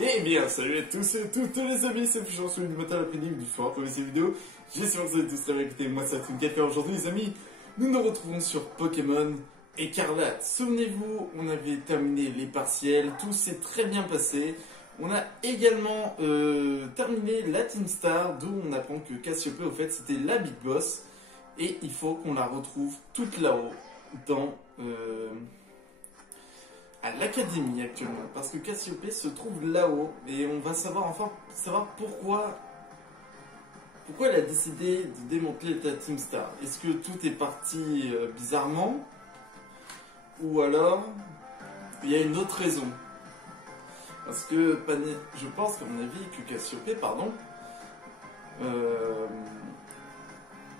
Eh bien, salut à tous et toutes les amis, c'est Fuchs du matin à l'après-midi du soir pour ces vidéos. J'espère que vous allez tous très bien. Écoutez, moi c'est Toon4. Aujourd'hui les amis, nous nous retrouvons sur Pokémon Écarlate. Souvenez-vous, on avait terminé les partiels, tout s'est très bien passé. On a également terminé la Team Star, d'où on apprend que Cassiope, au fait, c'était la Big Boss. Et il faut qu'on la retrouve toute là-haut, dans... à l'académie actuellement, parce que Cassiope se trouve là-haut et on va savoir pourquoi elle a décidé de démanteler la Team Star. Est-ce que tout est parti bizarrement, ou alors il y a une autre raison? Parce que je pense qu'à mon avis que Cassiope,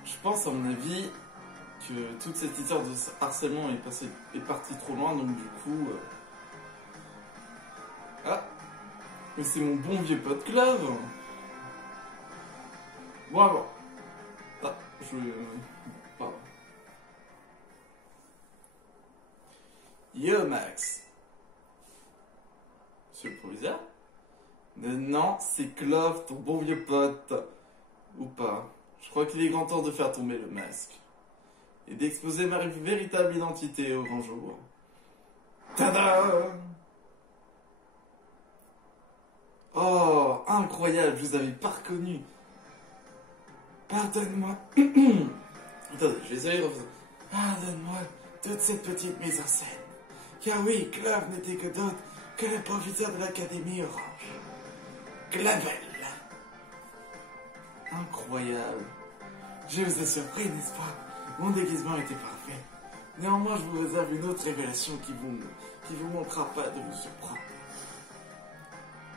je pense à mon avis que toute cette histoire de harcèlement est partie trop loin, donc du coup... Ah, mais c'est mon bon vieux pote Clove. Bon, alors... Ah, pardon. Yo Max. Monsieur le proviseur? Non, c'est Clove, ton bon vieux pote. Ou pas. Je crois qu'il est grand temps de faire tomber le masque et d'exposer ma véritable identité au grand jour. Tada! Oh, incroyable, je vous avais pas reconnu. Pardonne-moi. Attendez, je vais essayer de refaire. Pardonne-moi toute cette petite mise en scène. Car oui, Clove n'était que d'autre que le proviseur de l'Académie Orange. Clavel. Incroyable. Je vous ai surpris, n'est-ce pas? Mon déguisement était parfait. Néanmoins, je vous réserve une autre révélation qui vous manquera pas de vous surprendre.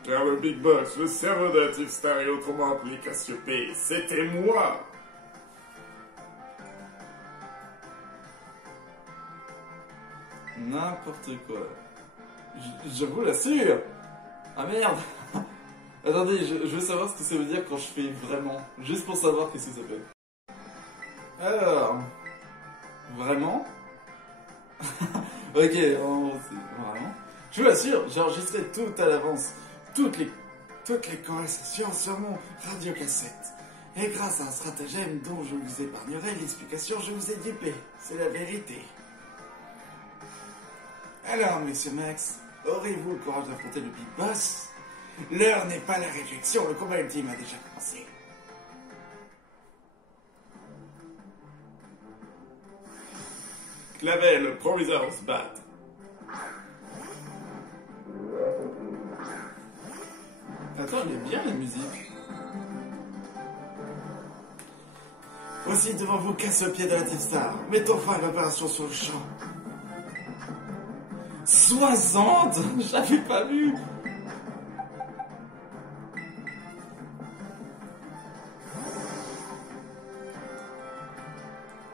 Car le Big Boss, le cerveau de la Team Star et autrement appelé Cassiope, c'était moi! N'importe quoi. Je vous l'assure. Ah merde. Attendez, je veux savoir ce que ça veut dire quand je fais vraiment. Juste pour savoir qu'est-ce que ça fait. Alors... Vraiment? Ok, vraiment. Je vous l'assure, j'ai enregistré tout à l'avance. Toutes les conversations sur mon radiocassette. Et grâce à un stratagème dont je vous épargnerai l'explication, je vous ai dupé. C'est la vérité. Alors, monsieur Max, aurez-vous le courage d'affronter le Big Boss? L'heure n'est pas la réflexion, le combat ultime a déjà commencé. Clavel, le proviseur, on se bat. Attends, elle est bien la musique. Voici devant vous Cassiope de la Team Star. Mettons fin à l'opération sur le champ. 60? J'avais pas vu.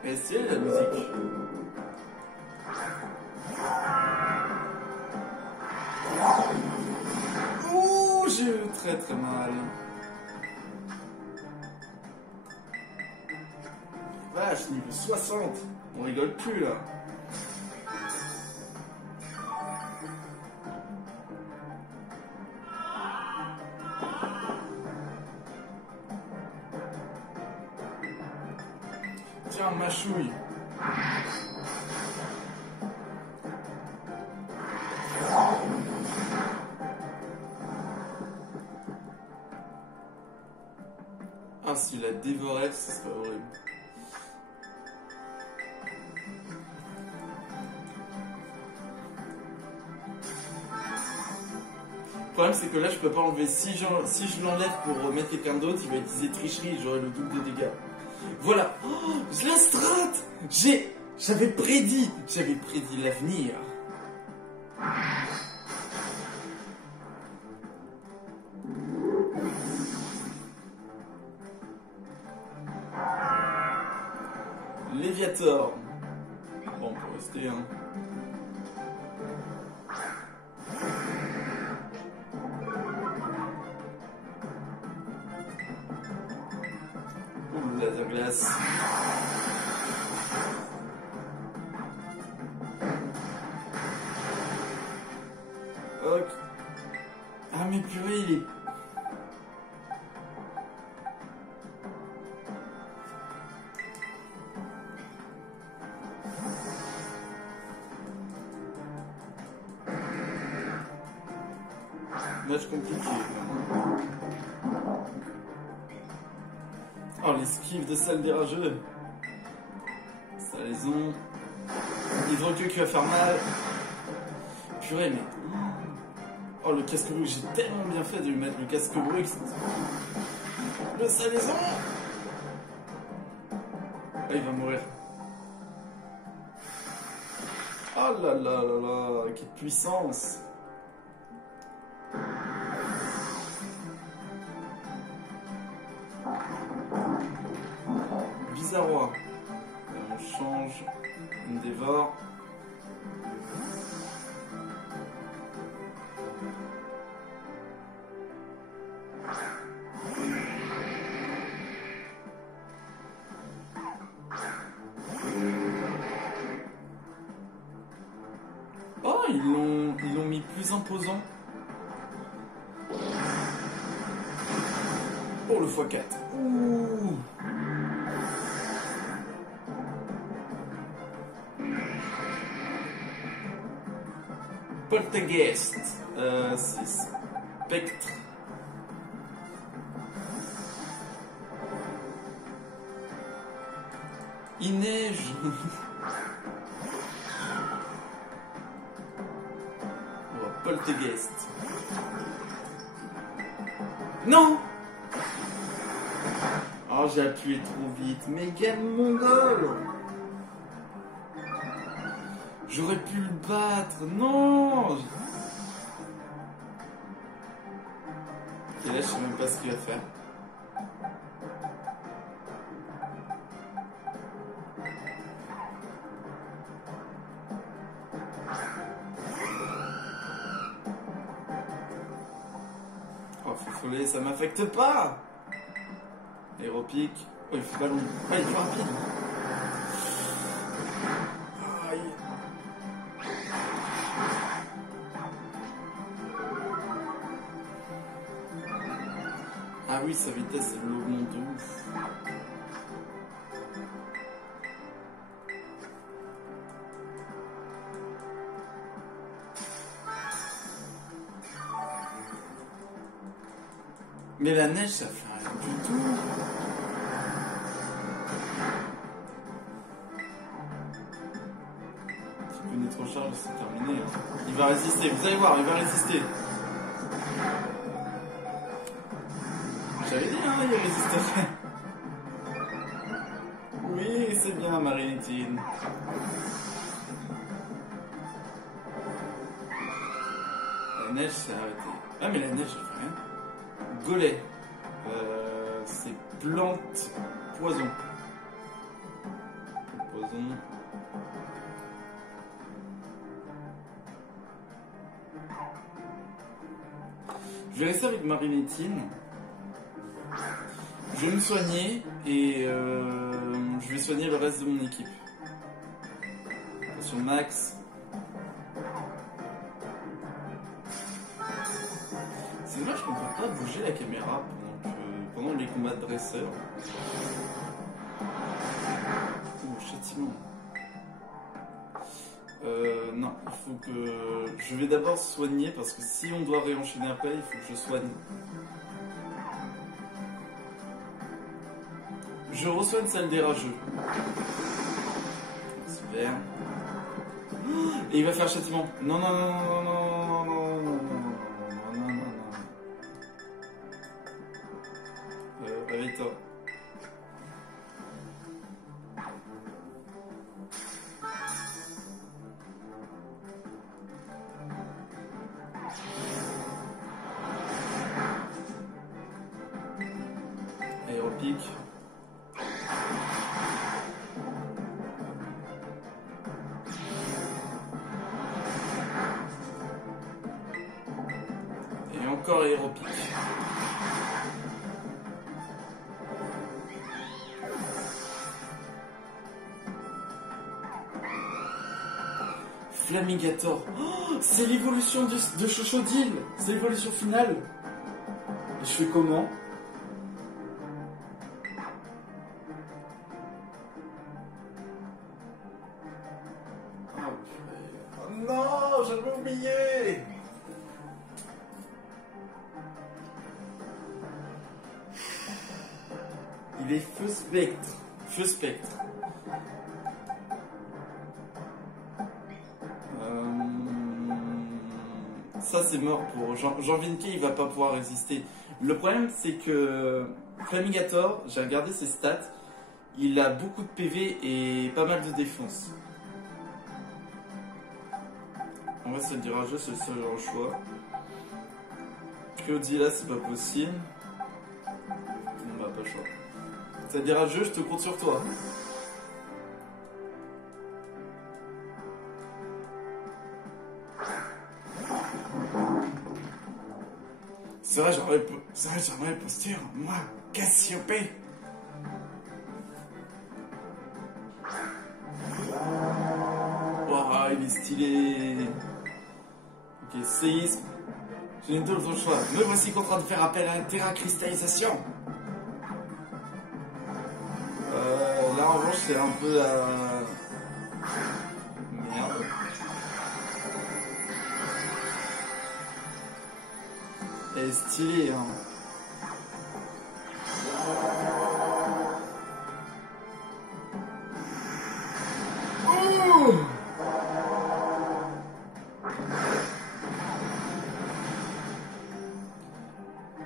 Mais c'est la musique. Ouh, j'ai eu très très mal. Vache, niveau 60. On rigole plus là. Tiens, mâchouille. Ah, s'il la dévorait, ce serait horrible. Le problème, c'est que là, je peux pas enlever. Si je l'enlève pour mettre quelqu'un d'autre, il va utiliser tricherie, j'aurai le double de dégâts. Voilà. Oh, la strat. J'avais prédit l'avenir. Léviator. Bon, on peut rester, hein. Ouh, laser glace. Ok. Ah mais purée, il est... Match compliqué. Oh, l'esquive de salle des rageux. Salaison. Hydroqueue qui va faire mal. Purée, mais... Oh, le casque brûlé, j'ai tellement bien fait de lui mettre le casque brûlé. Le salaison. Ah, il va mourir. Oh là là là là, quelle puissance. Bizarrois. On change. On dévore. Oh, ils l'ont mis plus imposant. Oh, le x4. Ouh. Poltergeist. C'est Spectre. Il neige. Oh, Poltergeist. Non. Oh, j'ai appuyé trop vite. Mais quel mongol. J'aurais pu le battre. Non. Et là, je sais même pas ce qu'il va faire. Oh, Fofollet, ça m'affecte pas. Aéropique. Oh, il fait ballon. Ah, il fait rapide. Aïe. Ah oui, sa vitesse, elle l'augmente de ouf. Mais la neige, ça fait rien du tout. Si vous venez trop charge, c'est terminé. Il va résister, vous allez voir, il va résister. J'avais dit, hein, il résisterait. Oui, c'est bien, Marinette. La neige s'est arrêtée. Ah, mais la neige, elle fait rien. Golet. C'est plante poison. Poison. Je vais rester avec Marinettine. Je vais me soigner et je vais soigner le reste de mon équipe. Attention Max. C'est dommage qu'on ne peut pas bouger la caméra pendant les combats de dresseurs. Oh, châtiment. Non, il faut que... Je vais d'abord soigner parce que si on doit réenchaîner après, il faut que je soigne. Je reçois une salle des rageux. Super. Et il va faire châtiment. Non, non, non, non, non, non, non, non, non, non, non, non. Réveille-toi. Aéropique. Et encore aéropique. Flamigator. Oh, c'est l'évolution de Chochodile. C'est l'évolution finale. Je fais comment? Oh non, j'avais oublié. Il est feu spectre. Feu spectre. Ça c'est mort pour Jean Vinke, il va pas pouvoir résister. Le problème c'est que Flamigator, j'ai regardé ses stats, il a beaucoup de PV et pas mal de défense. En vrai, ça le dira jeu, c'est le seul choix. Claudilla, c'est pas possible. On n'a pas le choix. Ça te dira jeu, je te compte sur toi. C'est vrai, j'aimerais le posture, moi, Cassiopée. Oh, il est stylé. Ok, séisme. J'ai une autre choix. Me voici contraint de faire appel à la terra cristallisation. Là, en revanche, c'est un peu la... Merde. Elle est stylée, hein. Oh!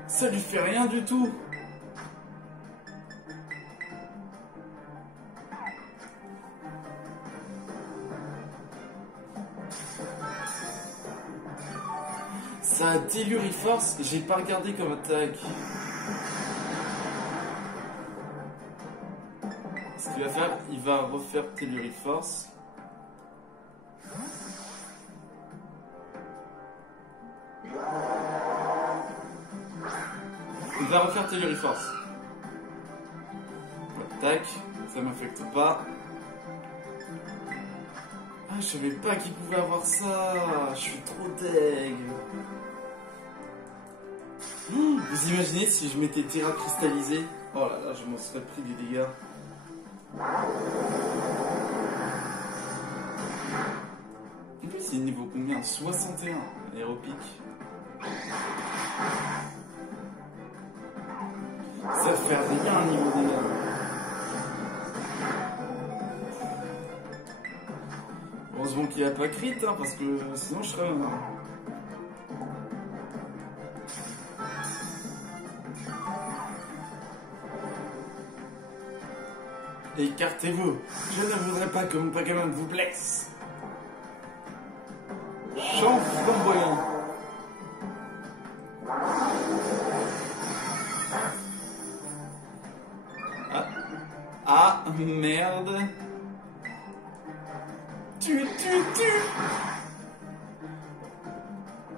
Ça lui fait rien du tout. Ça a Telluriforce, j'ai pas regardé comme attaque. Ce qu'il va faire, il va refaire Telluriforce. Il va refaire Telluriforce. Tac, ça m'affecte pas. Ah, je savais pas qu'il pouvait avoir ça. Je suis trop deg. Vous imaginez si je m'étais terra cristallisé? Oh là là, je m'en serais pris des dégâts. En plus, c'est niveau combien? 61, aéropique. Ça fait rien un niveau dégâts. Heureusement qu'il a pas crit, hein, parce que sinon je serais... Écartez-vous, je ne voudrais pas que mon Pokémon vous blesse. Champ flamboyant. Ah, merde. Tu.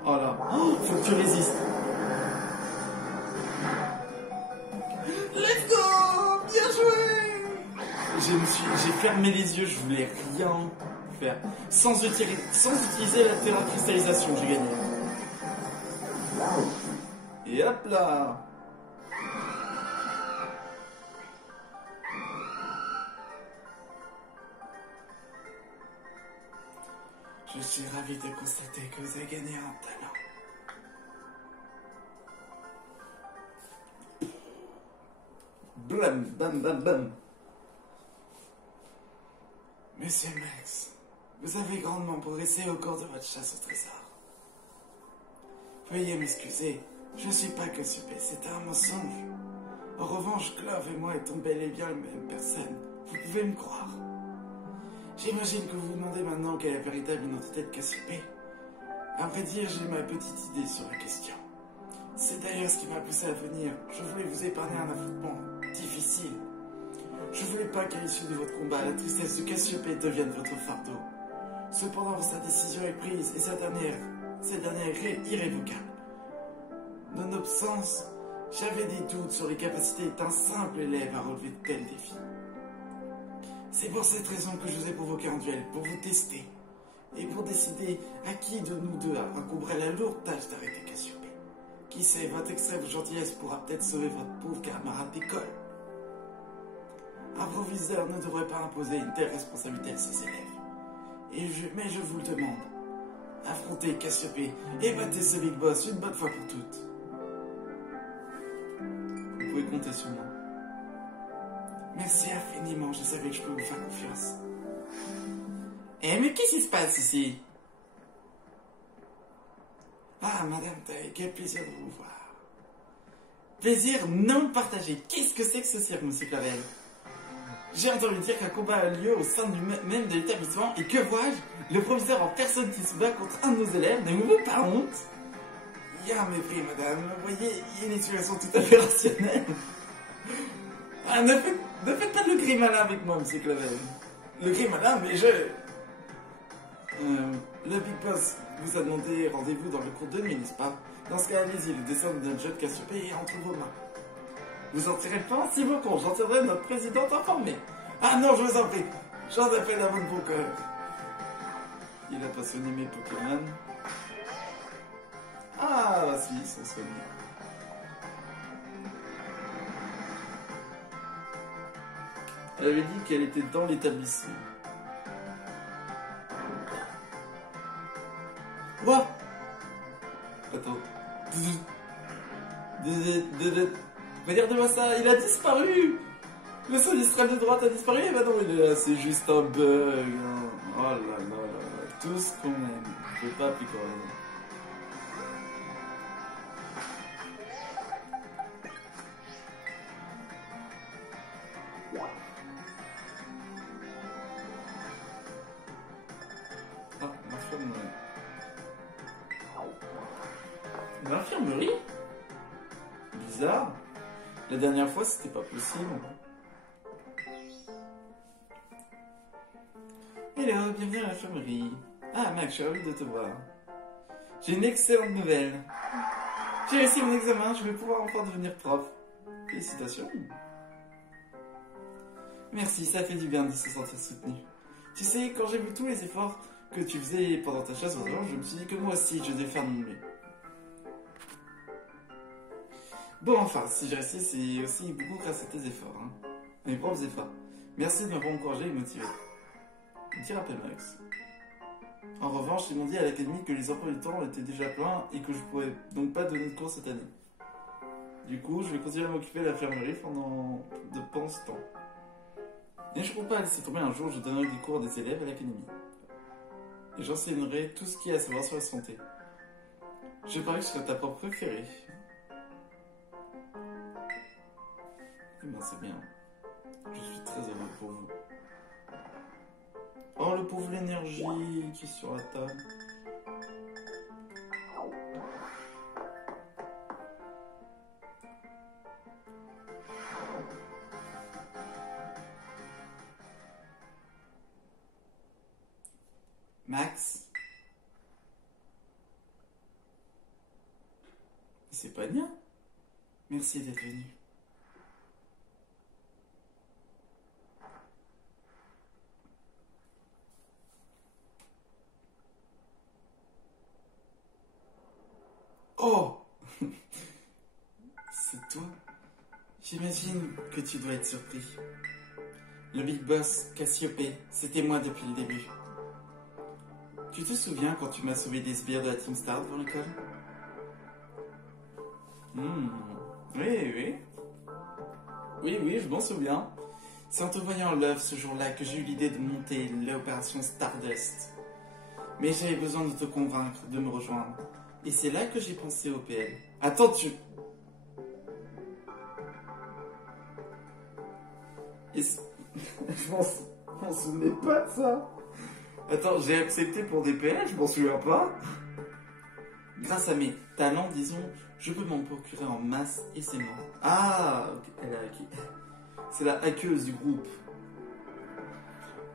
Oh là, oh, faut que tu résistes. Let's go, bien joué. J'ai fermé les yeux, je voulais rien faire. Sans utiliser la terra cristallisation, j'ai gagné. Et hop là. Je suis ravi de constater que vous avez gagné un talent. Blam, bam, bam, bam. Monsieur Max, vous avez grandement progressé au cours de votre chasse au trésor. Veuillez m'excuser, je ne suis pas Cassiopée, c'était un mensonge. En revanche, Clove et moi étant bel et bien la même personne, vous pouvez me croire. J'imagine que vous vous demandez maintenant quelle est la véritable identité de Cassiopée. À vrai dire, j'ai ma petite idée sur la question. C'est d'ailleurs ce qui m'a poussé à venir. Je voulais vous épargner un affrontement difficile. Je voulais pas qu'à l'issue de votre combat, la tristesse de Cassiopée devienne votre fardeau. Cependant, sa décision est prise et cette dernière est irrévocable. Nonobstant, j'avais des doutes sur les capacités d'un simple élève à relever de tels défis. C'est pour cette raison que je vous ai provoqué un duel, pour vous tester, et pour décider à qui de nous deux incomberait la lourde tâche d'arrêter Cassiopée. Qui sait, votre extrême gentillesse pourra peut-être sauver votre pauvre camarade d'école. Un proviseur ne devrait pas imposer une telle responsabilité à ses élèves. Mais je vous le demande, affrontez Cassiopée et battez ce Big Boss une bonne fois pour toutes. Vous pouvez compter sur moi. Merci infiniment, je savais que je peux vous faire confiance. Eh, mais qu'est-ce qui se passe ici? Ah, Madame Taille, quel plaisir de vous voir. Plaisir non partagé. Qu'est-ce que c'est que ce cirque, monsieur Clavel? J'ai entendu dire qu'un combat a lieu au sein même de l'établissement, et que vois-je? Le professeur en personne qui se bat contre un de nos élèves, ne vous faites pas honte? Il y a un mépris, madame. Vous voyez, il y a une explication tout à fait rationnelle. Ah, ne faites pas le gris malin avec moi, monsieur Clavel. Le gris malin, mais je... le Big Boss vous a demandé rendez-vous dans le cours de nuit, n'est-ce pas? Dans ce cas, allez-y, le dessin de notre jeune Cassiopée est entre vos mains. Vous en tirez pas si vos cons, j'en tiendrai notre présidente informée. Ah non, je vous en prie, j'en appelle à votre bon cœur. Il a pas soigné mes Pokémon. Ah, si, ils sont soignés. Elle avait dit qu'elle était dans l'établissement. Quoi? Attends. Regardez-moi ça, il a disparu. Le son d'Istral de droite a disparu. Et bah non, c'est juste un bug. Hein. Oh là là là là. Tout ce qu'on aime. Je peux pas plus correct. Ah, l'infirmerie. L'infirmerie? Bizarre. La dernière fois, c'était pas possible. Hello, bienvenue à l'infirmerie. Ah, Max, je suis ravi de te voir. J'ai une excellente nouvelle. J'ai réussi mon examen, je vais pouvoir enfin devenir prof. Félicitations. Merci, ça fait du bien de se sentir soutenu. Tu sais, quand j'ai vu tous les efforts que tu faisais pendant ta chasse aux oranges, je me suis dit que moi aussi, je devais faire mon mieux. Bon, enfin, si j'ai réussi, c'est aussi beaucoup grâce à tes efforts, hein. Mes propres efforts. Merci de m'avoir encouragé et motivé. Un petit rappel, Max. En revanche, ils m'ont dit à l'académie que les emplois du temps étaient déjà pleins et que je pourrais donc pas donner de cours cette année. Du coup, je vais continuer à m'occuper de l'infirmerie pendant ce temps. Et je ne compte pas laisser tomber un jour, je donnerai des cours à des élèves à l'académie. Et j'enseignerai tout ce qu'il y a à savoir sur la santé. Je parie que je serai ta prof préférée. Eh bien, c'est bien. Je suis très heureux pour vous. Oh, le pauvre l'énergie qui est sur la table. Max? C'est pas bien. Merci d'être venu. Oh! C'est toi? J'imagine que tu dois être surpris. Le Big Boss, Cassiopée, c'était moi depuis le début. Tu te souviens quand tu m'as sauvé des sbires de la Team Star devant l'école? Oui. Oui, je m'en souviens. C'est en te voyant en Love ce jour-là que j'ai eu l'idée de monter l'opération Stardust. Mais j'avais besoin de te convaincre de me rejoindre. Et c'est là que j'ai pensé au PL. Attends, je m'en souvenais pas de ça. Attends, j'ai accepté pour des PL, je m'en souviens pas. Grâce à mes talents, disons, je peux m'en procurer en masse et c'est moi. Ah, ok, elle a acquis. C'est la hackeuse du groupe.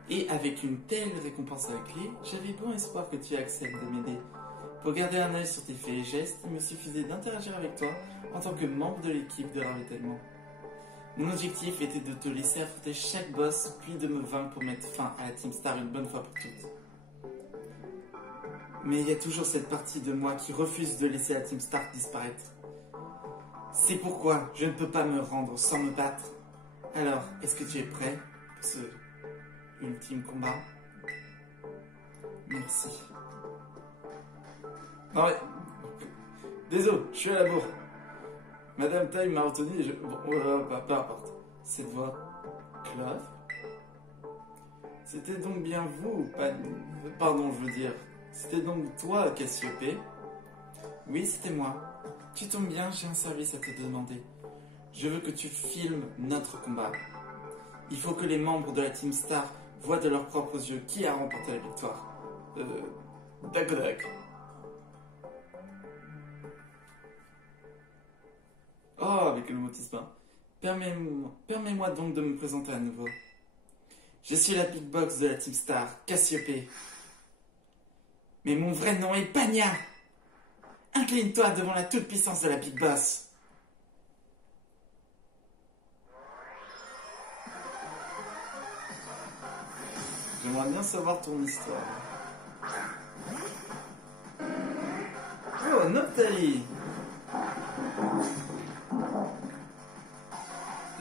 Et avec une telle récompense à la clé, j'avais bon espoir que tu acceptes de m'aider. Pour garder un œil sur tes faits et gestes, il me suffisait d'interagir avec toi en tant que membre de l'équipe de ravitaillement. Mon objectif était de te laisser affronter chaque boss, puis de me vaincre pour mettre fin à la Team Star une bonne fois pour toutes. Mais il y a toujours cette partie de moi qui refuse de laisser la Team Star disparaître. C'est pourquoi je ne peux pas me rendre sans me battre. Alors, est-ce que tu es prêt pour ce ultime combat? Merci. Non mais... Désolé, je suis à la bourre. Madame Taille m'a retenu et je... Bon, peu importe. Cette voix... Clove? C'était donc bien vous, pas... Pardon, je veux dire... C'était donc toi, Cassiopée? Oui, c'était moi. Tu tombes bien, j'ai un service à te demander. Je veux que tu filmes notre combat. Il faut que les membres de la Team Star voient de leurs propres yeux qui a remporté la victoire. D'accord. Oh, avec le motisme. Permets-moi donc de me présenter à nouveau. Je suis la Big Box de la Team Star, Cassiopée. Mais mon vrai nom est Pania. Incline-toi devant la toute-puissance de la Big Boss. J'aimerais bien savoir ton histoire. Oh, Noctali.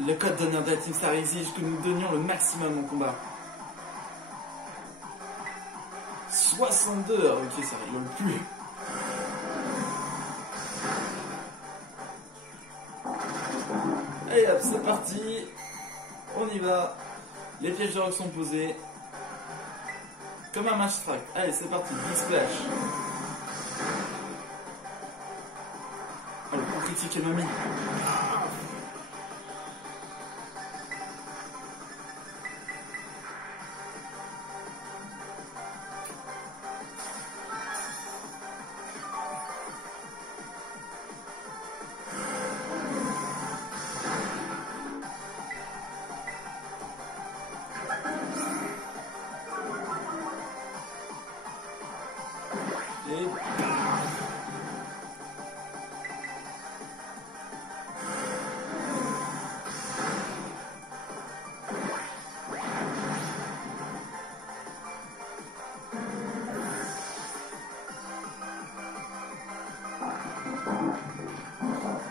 Le code d'honneur de la Team Star exige que nous donnions le maximum au combat. 62, ok, ça rigole plus. Allez hop, c'est parti. On y va. Les pièges de rock sont posés. Comme un match track. Allez, c'est parti. Big Splash. Oh, le coup critique est mamie.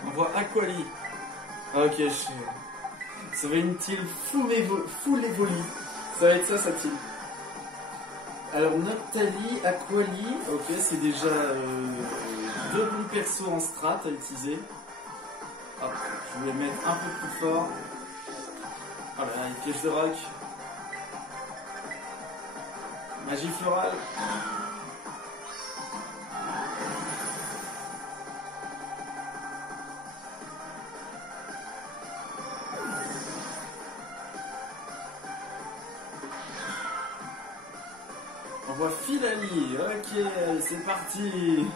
On voit Aquali. Ok, ça va une team full évoli. Ça va être ça, sa team. Alors, Noctali, Aquali, ok, c'est déjà deux bons persos en strat à utiliser. Hop, je vais les mettre un peu plus fort. Voilà, une piège de rock. Magie florale. On voit Filali, ok, c'est parti.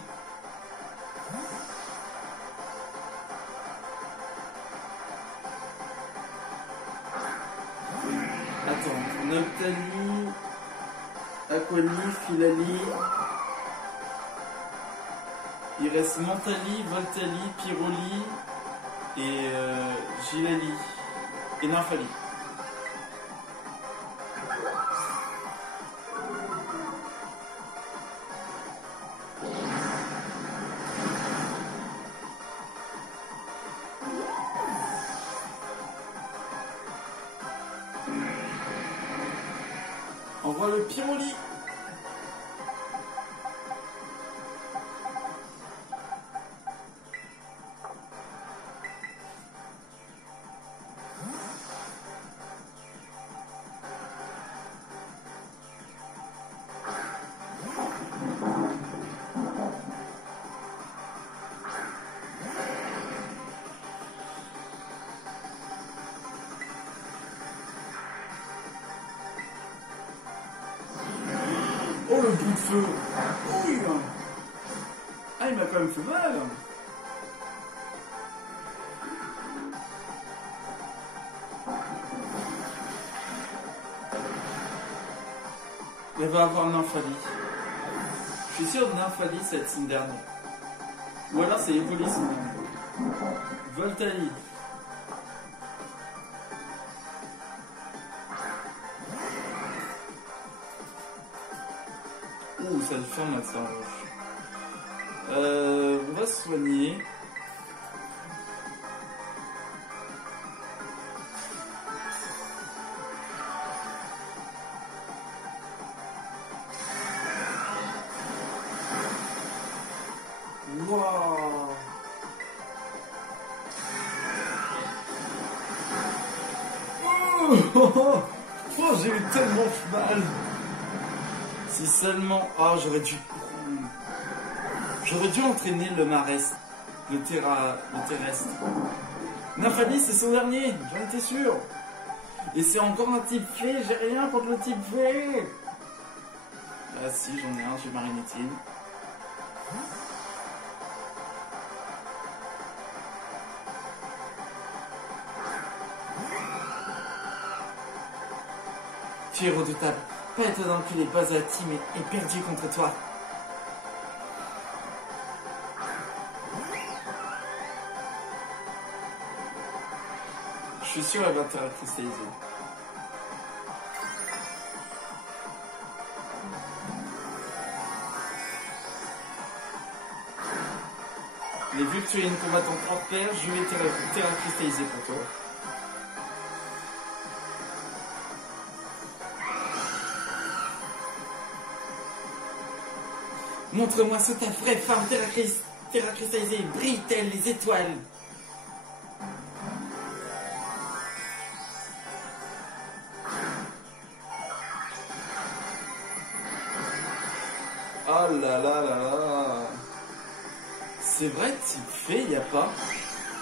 Attends, Noctali, Aquali, Filali. Il reste Mentali, Voltali, Pyroli et Gilali et Nymphali. On voit le Pyroli. Oh le bout de feu. Oui. Ah, il m'a quand même fait mal. Il va avoir Nymphali. Je suis sûr que Nymphali, ça va être son dernier. Ou alors c'est Evoli son dernier. Voltali. Ouh, ça le fait mal ça en roche. On va se soigner. Oh, j'ai eu tellement mal. Si seulement... Oh, J'aurais dû entraîner le Marest. Le terrestre. Nafani, c'est son dernier. J'en étais sûr. Et c'est encore un type fait. J'ai rien contre le type fait. Ah si, j'en ai un. J'ai Marinettine. Tu es redoutable. Pas étonnant que les bases à la team aient perdu contre toi. Je suis sûr qu'elle va te cristalliser. Mais vu que tu es une combattante hors pair, je vais te cristalliser pour toi. Montre-moi ce ta vraie femme terra cristallisée, brille-t-elle les étoiles? Oh là là là là. C'est vrai, type fait, il n'y a pas.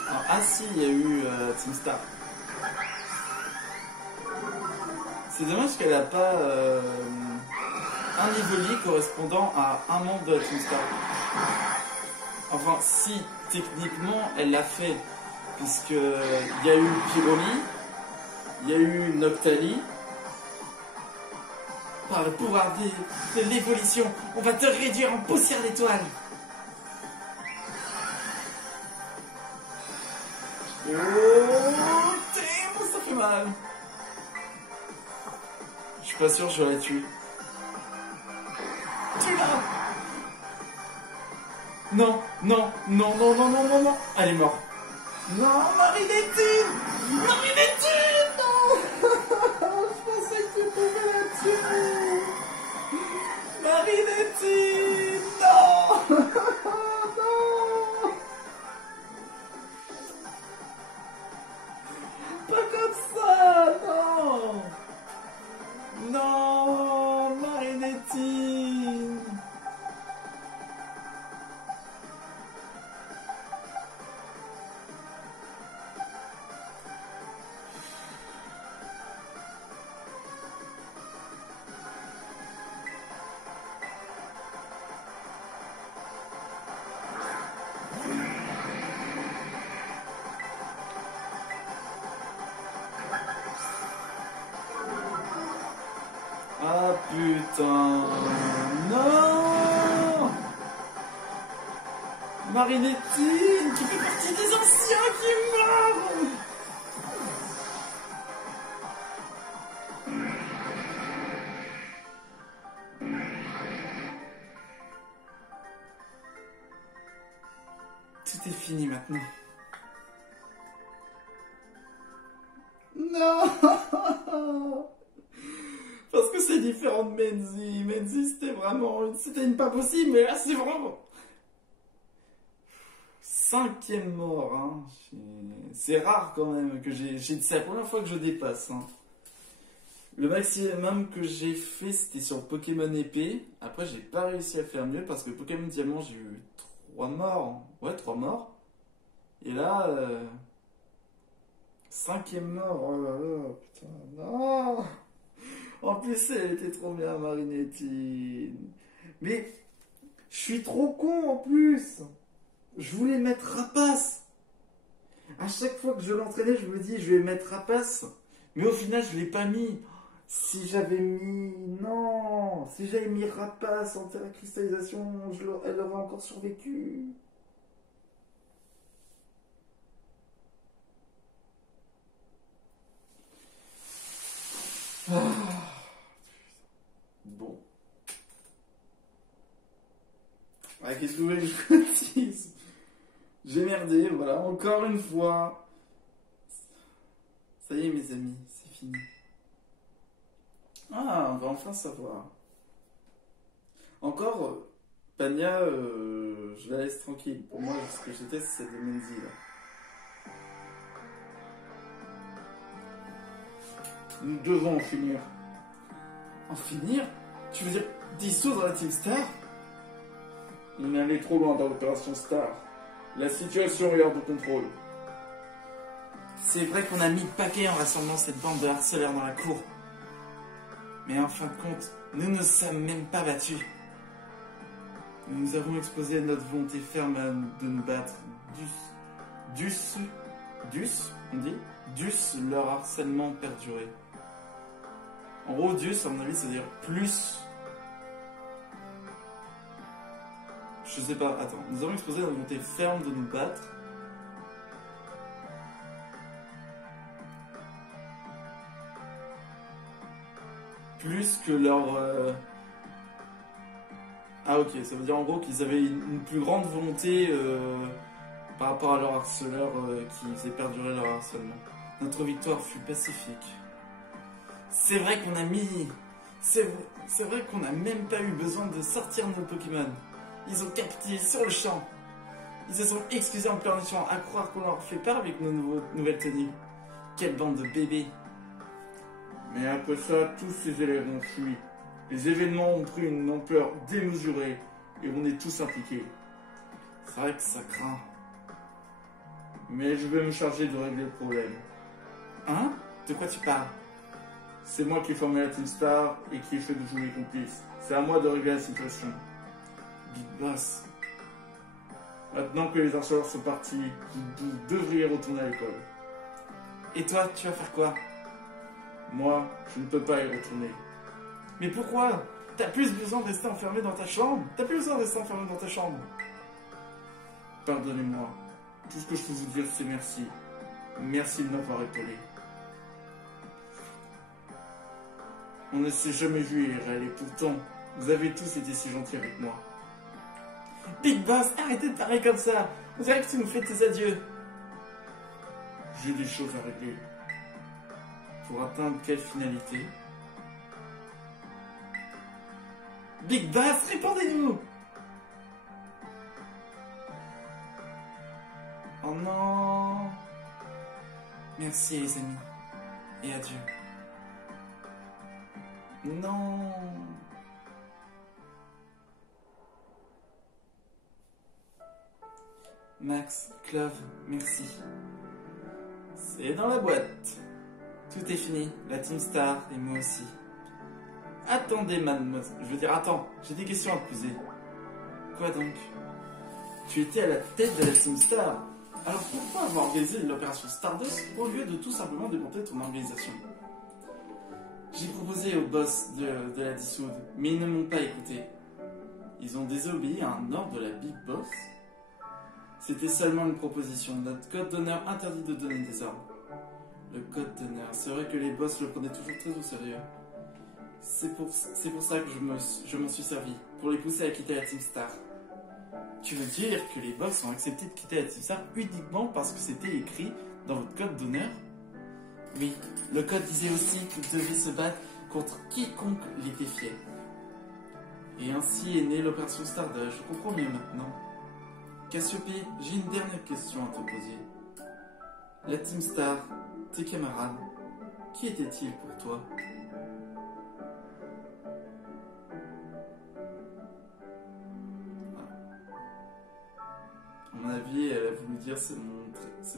Alors, ah si, il y a eu Team Star. C'est dommage qu'elle n'a pas un Evoli correspondant à un membre de la Team Star. Enfin, si, techniquement, elle l'a fait. Puisque il y a eu Pyroli, il y a eu Noctali. Par le pouvoir de l'évolution, on va te réduire en poussière d'étoiles. Oh, damn, ça fait mal. Je suis pas sûr que je vais la tuer. Tue-la. Non, non, non, non, non, non, non, non. Elle est morte. Non, Marinettine. Marinettine, non. Je pensais que tu pouvais la tuer. Marinettine, non. Non. Pas comme ça, non. Non, Marinettine. Ah putain, non. Marinettine, qui fait partie des anciens qui meurent. Tout est fini maintenant. Non. Parce que c'est différent de Menzi. Menzi, c'était vraiment... C'était une pas possible, mais là, c'est vraiment... 5e mort, hein. C'est rare, quand même, que j'ai... C'est la première fois que je dépasse, hein. Le maximum que j'ai fait, c'était sur Pokémon épée. Après, j'ai pas réussi à faire mieux, parce que Pokémon diamant, j'ai eu 3 morts. Ouais, 3 morts. Et là... 5e mort, oh là là, putain, non. En plus, elle était trop bien, Marinettine. Mais, je suis trop con en plus. Je voulais mettre Rapace. À chaque fois que je l'entraînais, je me dis, je vais mettre Rapace. Mais au final, je ne l'ai pas mis. Si j'avais mis... Non. Si j'avais mis Rapace en terra cristallisation, elle aurait encore survécu. Ah. Bon. Ah, qu'est-ce que vous voulez que je vous dise? J'ai merdé, voilà, encore une fois. Ça y est, mes amis, c'est fini. Ah, on va enfin savoir. Encore, Pania, je la laisse tranquille. Pour moi, ce que je teste, c'est de Menzi, là. Nous devons en finir. En finir? Tu veux dire dissoudre la Team Star? On est allé trop loin dans l'opération Star. La situation est hors de contrôle. C'est vrai qu'on a mis le paquet en rassemblant cette bande de harceleurs dans la cour. Mais en fin de compte, nous ne sommes même pas battus. Nous avons exposé notre volonté ferme de nous battre. On dit Dus, leur harcèlement perduré. En gros, Dus, à mon avis, ça veut dire plus. Je sais pas, attends. Nous avons exposé notre volonté ferme de nous battre. Plus que leur... Ah ok, ça veut dire en gros qu'ils avaient une plus grande volonté par rapport à leur harceleur qui faisait perdurer leur harcèlement. Notre victoire fut pacifique. C'est vrai qu'on a mis... C'est vrai qu'on n'a même pas eu besoin de sortir nos Pokémon. Ils ont capté sur le champ. Ils se sont excusés en pleurnichant, à croire qu'on leur fait peur avec nos nouvelles tenues. Quelle bande de bébés. Mais après ça, tous ces élèves ont fui. Les événements ont pris une ampleur démesurée et on est tous impliqués. C'est vrai que ça craint. Mais je vais me charger de régler le problème. Hein? De quoi tu parles? C'est moi qui ai formé la Team Star et qui ai fait de vous mes complices. C'est à moi de régler la situation. Big Boss. Maintenant que les harceleurs sont partis, vous devriez retourner à l'école. Et toi, tu vas faire quoi? Moi, je ne peux pas y retourner. Mais pourquoi? T'as plus besoin de rester enfermé dans ta chambre? T'as plus besoin de rester enfermé dans ta chambre. Pardonnez-moi. Tout ce que je peux vous dire, c'est merci. Merci de m'avoir épaulé. On ne s'est jamais vu, IRL, et pourtant, vous avez tous été si gentils avec moi. Big Boss, arrêtez de parler comme ça. On dirait que tu nous fais tes adieux. J'ai des choses à régler. Pour atteindre quelle finalité? Big Boss, répondez-nous! Oh non! Merci les amis. Et adieu. Non! Max, Clove, merci. C'est dans la boîte. Tout est fini, la Team Star et moi aussi. Attendez, mademoiselle. Je veux dire, attends, j'ai des questions à te poser. Quoi donc? Tu étais à la tête de la Team Star. Alors pourquoi avoir organisé l'opération Stardust au lieu de tout simplement démonter ton organisation? J'ai proposé au boss de la dissoudre, mais ils ne m'ont pas écouté. Ils ont désobéi à un ordre de la Big Boss. C'était seulement une proposition. Notre code d'honneur interdit de donner des ordres. Le code d'honneur, c'est vrai que les boss le prenaient toujours très au sérieux. C'est pour ça que je m'en suis servi, pour les pousser à quitter la Team Star. Tu veux dire que les boss ont accepté de quitter la Team Star uniquement parce que c'était écrit dans votre code d'honneur? Oui, le code disait aussi que vous deviez se battre contre quiconque les défiait. Et ainsi est née l'opération Stardust, je comprends mieux maintenant. Cassiopée, j'ai une dernière question à te poser. La Team Star, tes camarades, qui étaient-ils pour toi? À mon avis, elle a voulu dire c'est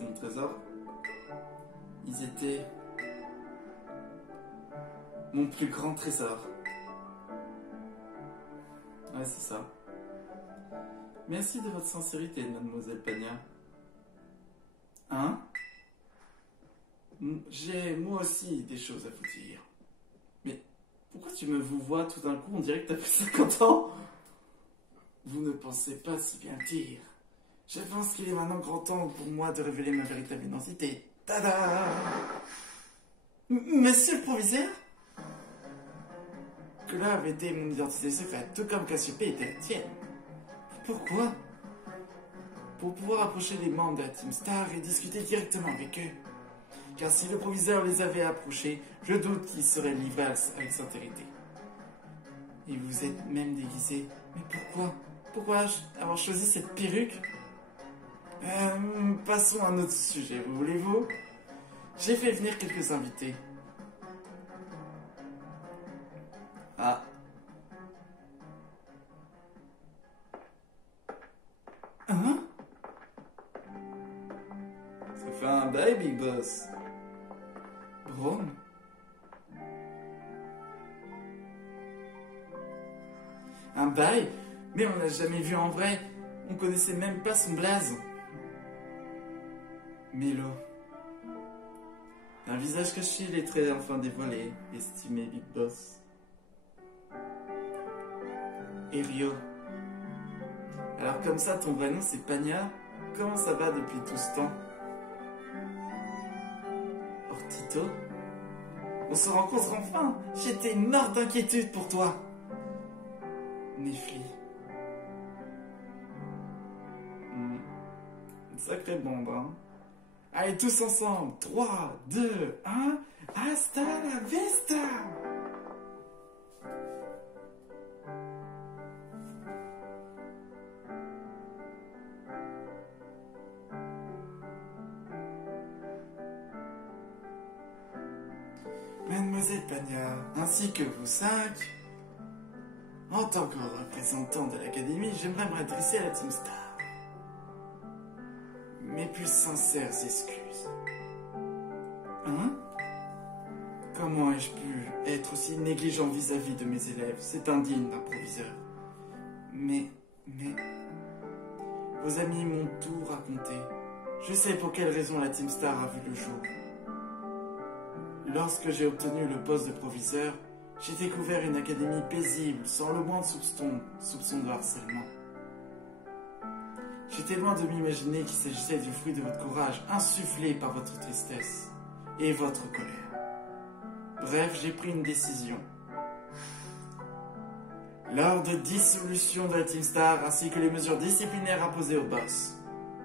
mon trésor. Ils étaient mon plus grand trésor. Ouais, c'est ça. Merci de votre sincérité, mademoiselle Pagna. Hein? J'ai moi aussi des choses à vous dire. Mais pourquoi tu me vous vois tout d'un coup? On dirait que t'as plus 50 ans. Vous ne pensez pas si bien dire. Je pense qu'il est maintenant grand temps pour moi de révéler ma véritable identité. Tada! Monsieur le proviseur? Clove était mon identité secrète, tout comme Cassiopée était la tienne. Pourquoi? Pour pouvoir approcher les membres de la Team Star et discuter directement avec eux. Car si le proviseur les avait approchés, je doute qu'ils seraient livrés avec sincérité. Et vous êtes même déguisé. Mais pourquoi? Pourquoi avoir choisi cette perruque? Passons à un autre sujet, voulez-vous? J'ai fait venir quelques invités. Rome? Un bail? Mais on l'a jamais vu en vrai. On connaissait même pas son blaze. Mélo. Un visage caché, les traits enfin dévoilés, estimé Big Boss. Et Rio. Alors comme ça, ton vrai nom c'est Pania? Comment ça va depuis tout ce temps? Ortito? On se rencontre enfin! J'étais mort d'inquiétude pour toi! Nefli. Une sacrée bande, hein? Allez, tous ensemble! 3, 2, 1... Hasta la vista! Mademoiselle Pania, ainsi que vous 5, en tant que représentant de l'Académie, j'aimerais me adresser à la Team Star. Mes plus sincères excuses. Hein? Comment ai-je pu être aussi négligent vis-à-vis de mes élèves? C'est indigne d'un proviseur. Mais... Vos amis m'ont tout raconté. Je sais pour quelle raison la Team Star a vu le jour. Lorsque j'ai obtenu le poste de proviseur, j'ai découvert une académie paisible, sans le moindre soupçon de harcèlement. J'étais loin de m'imaginer qu'il s'agissait du fruit de votre courage, insufflé par votre tristesse et votre colère. Bref, j'ai pris une décision. L'ordre de dissolution de la Team Star ainsi que les mesures disciplinaires imposées au boss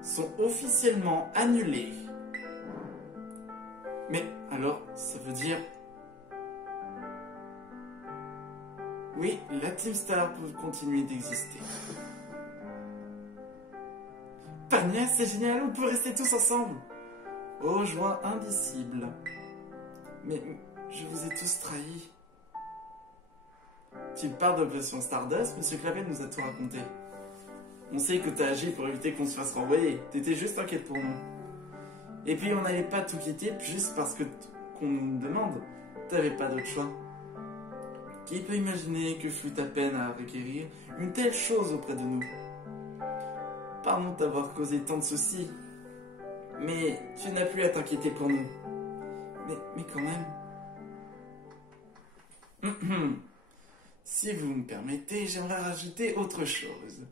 sont officiellement annulées. Mais alors, ça veut dire... Oui, la Team Star peut continuer d'exister. Pania, c'est génial, on peut rester tous ensemble. Oh, joie indicible. Mais je vous ai tous trahis. Tu parles d'Opération Stardust, Monsieur Clapet nous a tout raconté. On sait que t'as agi pour éviter qu'on se fasse renvoyer. T'étais juste inquiète pour nous. Et puis on n'allait pas tout quitter juste parce qu'on nous demande. T'avais pas d'autre choix. Qui peut imaginer que fut ta peine à requérir une telle chose auprès de nous? Pardon de t'avoir causé tant de soucis. Mais tu n'as plus à t'inquiéter pour nous. Mais quand même... Si vous me permettez, j'aimerais rajouter autre chose.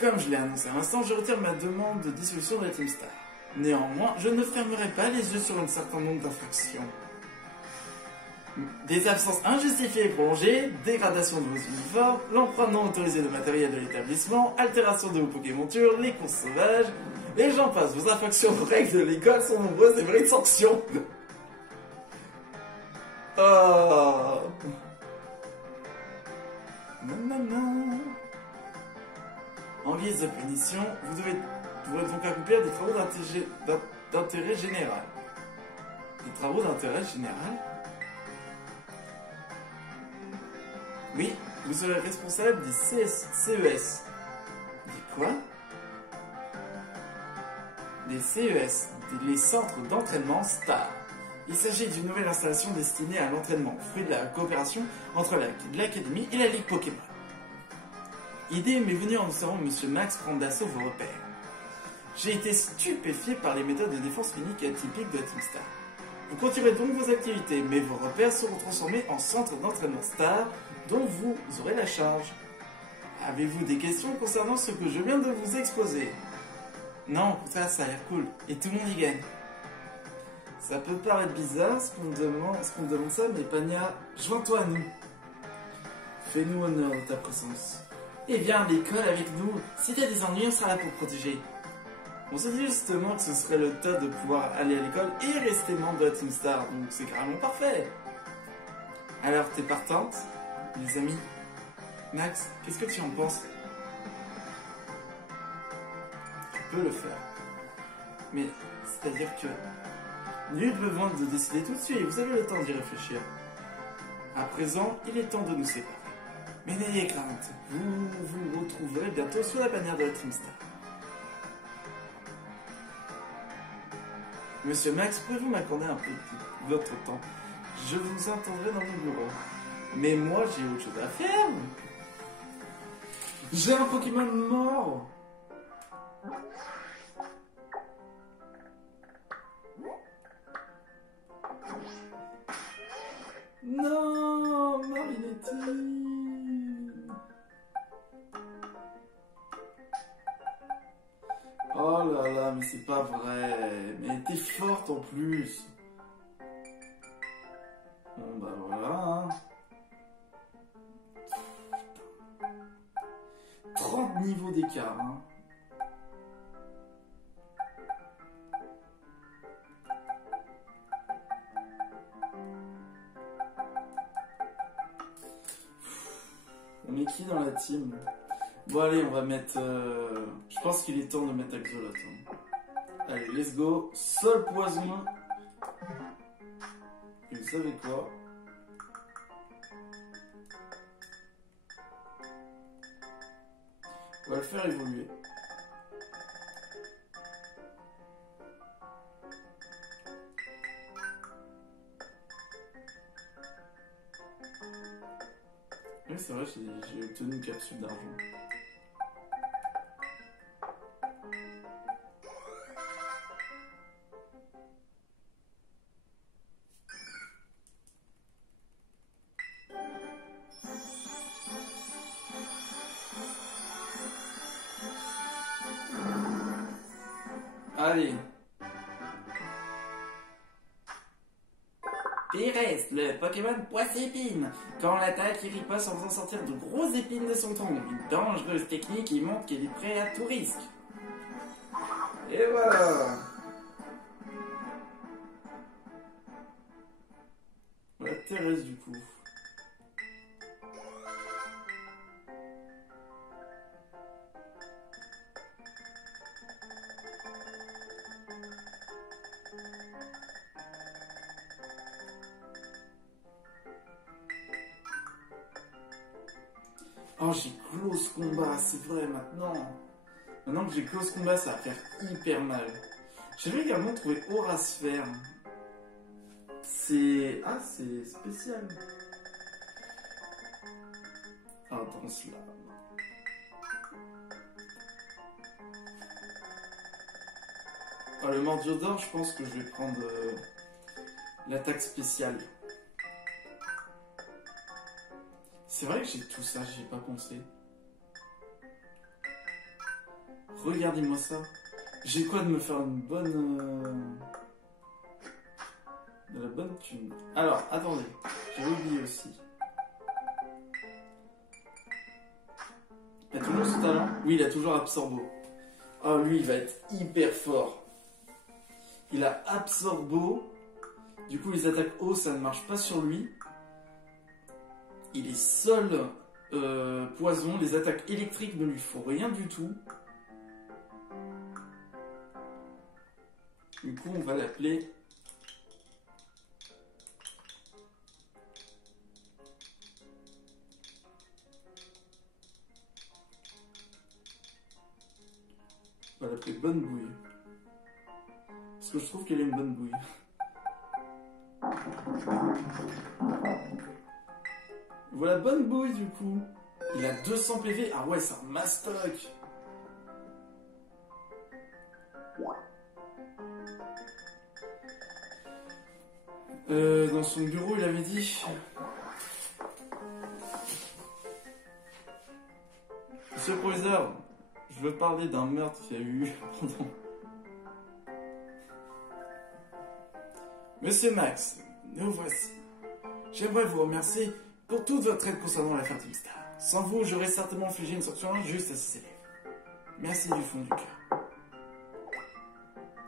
Comme je l'ai annoncé à l'instant, je retire ma demande de dissolution de la Team Star. Néanmoins, je ne fermerai pas les yeux sur un certain nombre d'infractions. Des absences injustifiées et prolongées, dégradation de vos uniformes, l'emprunt non autorisé de matériel de l'établissement, altération de vos Pokémontures, les courses sauvages, et j'en passe. Vos infractions aux règles de l'école sont nombreuses et méritent sanction. Oh. Nanana. En guise de punition, vous devrez donc accomplir des travaux d'intérêt général. Des travaux d'intérêt général? Oui, vous serez responsable des CES. Des quoi? Des CES, les centres d'entraînement STAR. Il s'agit d'une nouvelle installation destinée à l'entraînement, fruit de la coopération entre l'Académie et la Ligue Pokémon. L'idée m'est venue en observant M. Max prendre d'assaut vos repères. J'ai été stupéfié par les méthodes de défense uniques et atypiques de la Team Star. Vous continuerez donc vos activités, mais vos repères seront transformés en centres d'entraînement STAR dont vous aurez la charge. Avez-vous des questions concernant ce que je viens de vous exposer? Non, ça a l'air cool, et tout le monde y gagne. Ça peut paraître bizarre ce qu'on me demande ça, mais Pania, joins-toi à nous. Fais-nous honneur de ta présence. Et viens à l'école avec nous. Si t'as des ennuis, on sera là pour te protéger. On se dit justement que ce serait le tas de pouvoir aller à l'école et rester membre de la Team Star, donc c'est carrément parfait. Alors, t'es partante, les amis? Max, qu'est-ce que tu en penses? Tu peux le faire. Mais, c'est-à-dire que... Nul besoin de décider tout de suite, vous avez le temps d'y réfléchir. À présent, il est temps de nous séparer. Mais n'ayez crainte, vous vous retrouverez bientôt sous la bannière de la Team Star. Monsieur Max, pouvez-vous m'accorder un peu de votre temps? Je vous entendrai dans mon bureau. Mais moi, j'ai autre chose à faire. J'ai un Pokémon mort. Non, Marinetti. Oh là là, mais c'est pas vrai. Mais t'es forte en plus. Bon bah voilà. Hein. 30 niveaux d'écart. Hein. On est qui dans la team? Bon allez, on va mettre... Je pense qu'il est temps de mettre Axolot. Hein. Allez, let's go. Sol poison. Et vous savez quoi? On va le faire évoluer. Oui, c'est vrai, j'ai obtenu une capsule d'argent. Allez. Pires, le Pokémon Poissépine. Quand l'attaque, il riposte en faisant sortir de grosses épines de son tronc. Une dangereuse technique qui montre qu'il est prêt à tout risque. Et voilà. Voilà Thérèse du coup. Oh, j'ai close combat, c'est vrai, maintenant. Maintenant que j'ai close combat, ça va faire hyper mal. J'avais également trouvé Aura Sphère. C'est... Ah, c'est spécial. Intense là. Ah, le Mordiodore, je pense que je vais prendre l'attaque spéciale. C'est vrai que j'ai tout ça, j'y ai pas pensé. Regardez-moi ça. J'ai quoi de me faire une bonne... de la bonne thune. Alors, attendez. J'ai oublié aussi. Il a toujours ce talent? Oui, il a toujours Absorbo. Oh, lui, il va être hyper fort. Il a Absorbo. Du coup, les attaques haut, ça ne marche pas sur lui. Il est seul poison. Les attaques électriques ne lui font rien du tout. Du coup, on va l'appeler... On va l'appeler Bonne Bouille. Parce que je trouve qu'elle est une bonne bouille. Voilà, Bonne Bouille du coup. Il a 200 PV. Ah ouais, c'est un mastoc. Dans son bureau, il avait dit... Monsieur le professeur, je veux parler d'un meurtre qu'il y a eu. Pardon. Monsieur Max, nous voici. J'aimerais vous remercier pour toute votre aide concernant l'affaire Team Star. Sans vous, j'aurais certainement infligé une sanction injuste à ces élèves. Merci du fond du cœur.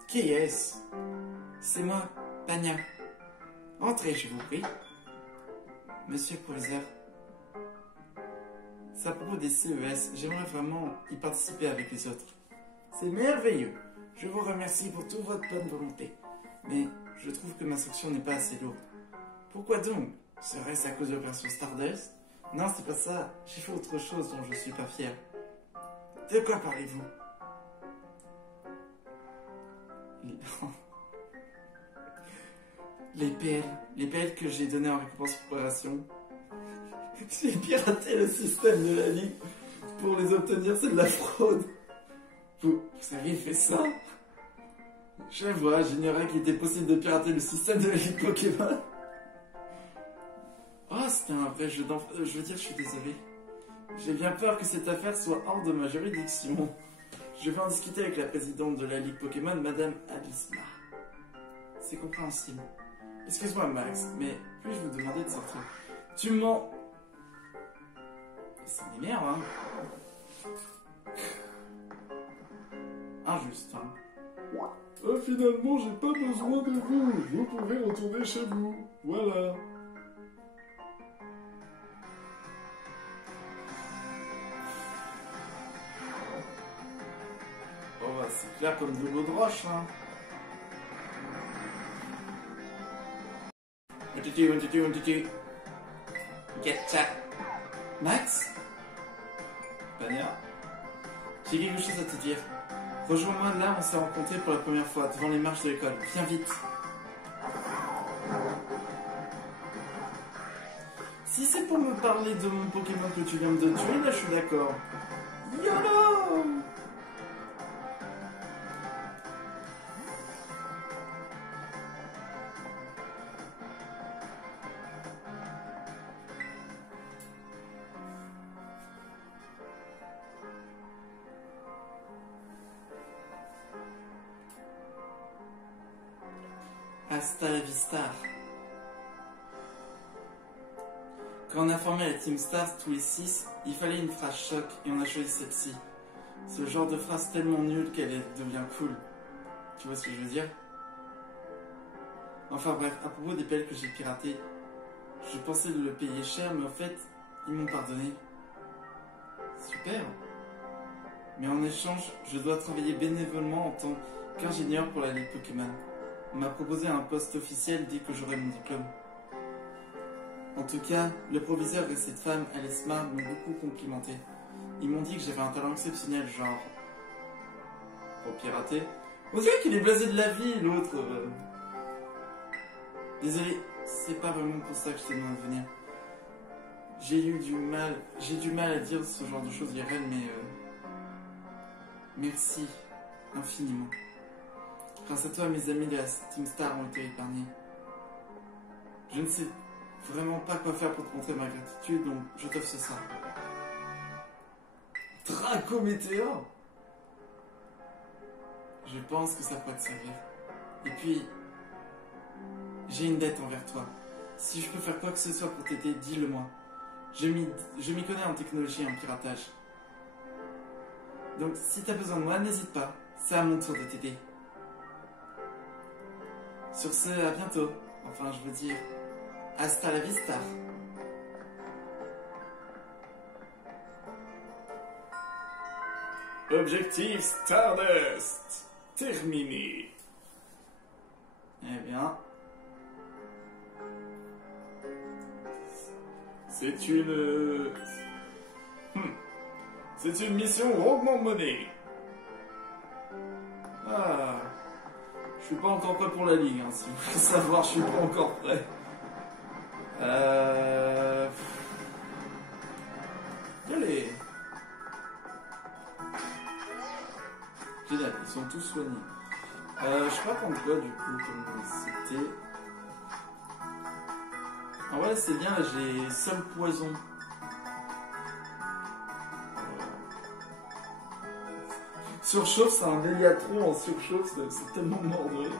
Qui est-ce? C'est moi, Pania. Entrez, je vous prie. Monsieur le professeur, c'est à propos des CES. J'aimerais vraiment y participer avec les autres. C'est merveilleux. Je vous remercie pour toute votre bonne volonté. Mais je trouve que ma sanction n'est pas assez lourde. Pourquoi donc? Serait-ce à cause de l'opération Stardust? Non, c'est pas ça. J'ai fait autre chose dont je suis pas fier. De quoi parlez-vous? Les perles que j'ai données en récompense pour opération. J'ai piraté le système de la Ligue pour les obtenir, c'est de la fraude. Vous avez fait ça? Je vois, j'ignorais qu'il était possible de pirater le système de la Ligue Pokémon. Oh, c'était un vrai jeu d'enfant. Je veux dire, je suis désolé. J'ai bien peur que cette affaire soit hors de ma juridiction. Je vais en discuter avec la présidente de la Ligue Pokémon, Madame Avisma. C'est compréhensible. Excuse-moi, Max, mais puis-je vous demander de sortir? Tu mens. Ça m'énerve, hein. Injuste, hein. Finalement, j'ai pas besoin de vous. Vous pouvez retourner chez vous. Voilà. Oh, bah, c'est clair comme de l'eau de roche, hein. Get that. Max? Pania? J'ai quelque chose à te dire. Rejoins-moi là, on s'est rencontrés pour la première fois, devant les marches de l'école. Viens vite. Si c'est pour me parler de mon Pokémon que tu viens de tuer, là je suis d'accord. YOLO! Hasta la vista. Quand on a formé la Team Stars tous les 6, il fallait une phrase choc et on a choisi celle-ci. Ce genre de phrase tellement nulle qu'elle devient cool. Tu vois ce que je veux dire? Enfin bref, à propos des pelles que j'ai piratées, je pensais le payer cher, mais en fait, ils m'ont pardonné. Super. Mais en échange, je dois travailler bénévolement en tant qu'ingénieur pour la Ligue Pokémon. On m'a proposé un poste officiel dès que j'aurai mon diplôme. En tout cas, le proviseur et cette femme, Avisma, m'ont beaucoup complimenté. Ils m'ont dit que j'avais un talent exceptionnel, genre... pour pirater. On dirait qu'il est blasé de la vie, l'autre. Désolé, c'est pas vraiment pour ça que je t'ai demandé de venir. J'ai du mal à dire ce genre de choses, Yaren, mais... merci infiniment. Grâce à toi, mes amis de la Team Star ont été épargnés. Je ne sais vraiment pas quoi faire pour te montrer ma gratitude, donc je t'offre ça. Draco Météor! Je pense que ça pourrait te servir. Et puis, j'ai une dette envers toi. Si je peux faire quoi que ce soit pour t'aider, dis-le-moi. Je m'y connais en technologie et en piratage. Donc, si t'as besoin de moi, n'hésite pas. C'est à mon tour de t'aider. Sur ce, à bientôt. Enfin, je veux dire, hasta la vista. Objectif Stardust terminé. Eh bien, c'est une mission rondement menée. ah, je suis pas encore prêt pour la ligue, hein. Si vous voulez savoir, je suis pas encore prêt. Allez. Génial, ils sont tous soignés. Je sais pas prendre quoi du coup, comme c'était. Ah ouais, c'est bien, là j'ai seul poison. Surchauffe, c'est un Méliatron en surchauffe, c'est tellement mordeux.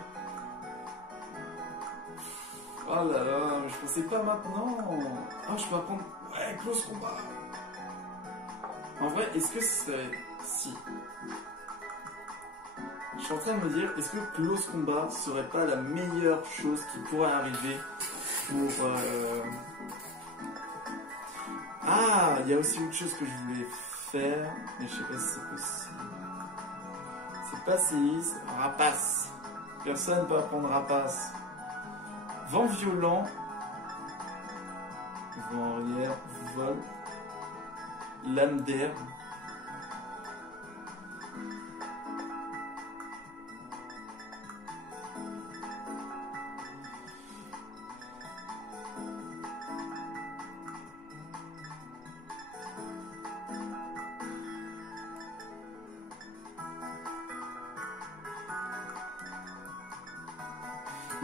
Oh là là, mais je pensais pas maintenant. Ah, je peux apprendre. Ouais, close combat. En vrai, est-ce que c'est. Si. Je suis en train de me dire, est-ce que close combat serait pas la meilleure chose qui pourrait arriver pour. Ah, il y a aussi autre chose que je voulais faire, mais je sais pas si c'est possible. C'est pas si. Rapace. Personne ne peut apprendre rapace. Vent violent. Vent arrière. Vol. Lame d'air.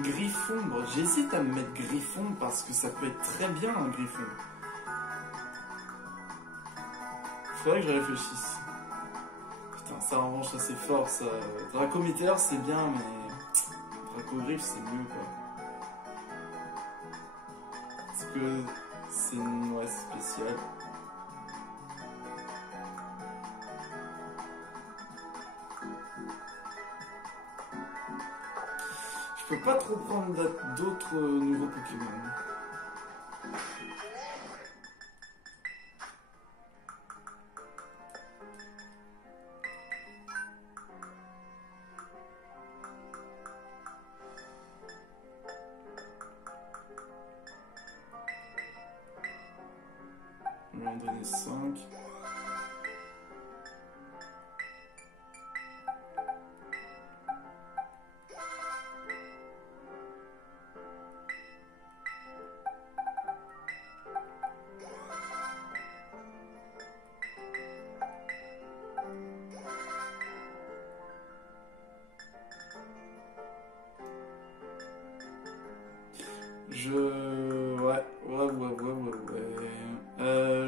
Griffon, bon, j'hésite à me mettre Griffon parce que ça peut être très bien un Griffon. Faudrait que je réfléchisse. Putain, ça en revanche, ça c'est fort ça. Dracomiter c'est bien, mais Dracogriff c'est mieux quoi. Parce que c'est une ouais, spéciale. Je peux pas trop prendre d'autres nouveaux Pokémon. On va en donner 5.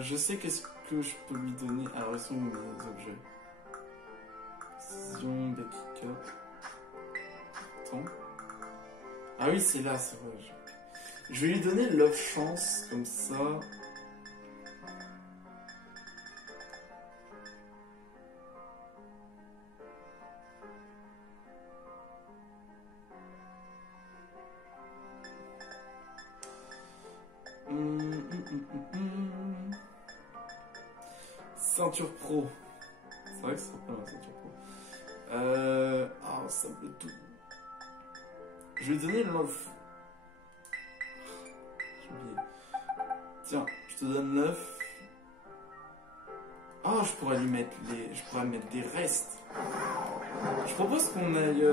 Je sais qu'est-ce que je peux lui donner. Alors, ils sont où mes objets? Précision, Bakika. Attends. Ah oui, c'est là, c'est vrai. Je vais lui donner Love Chance, comme ça. Ceinture Pro. C'est vrai que c'est pas la ceinture Pro. Ah, ça me tout. Je vais donner Love. J'ai oublié. Tiens, je te donne 9. Ah, je pourrais lui mettre les. Je pourrais mettre des restes. Je propose qu'on aille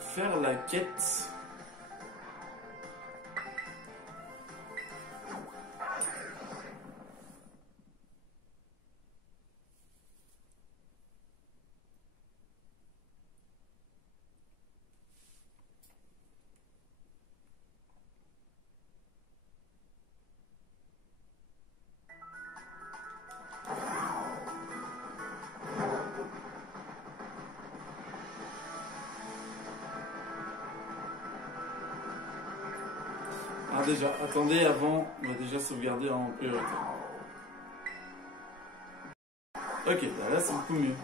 faire la quête. Ah déjà, attendez, avant, on va déjà sauvegarder en priorité. Ok, bah là c'est beaucoup mieux.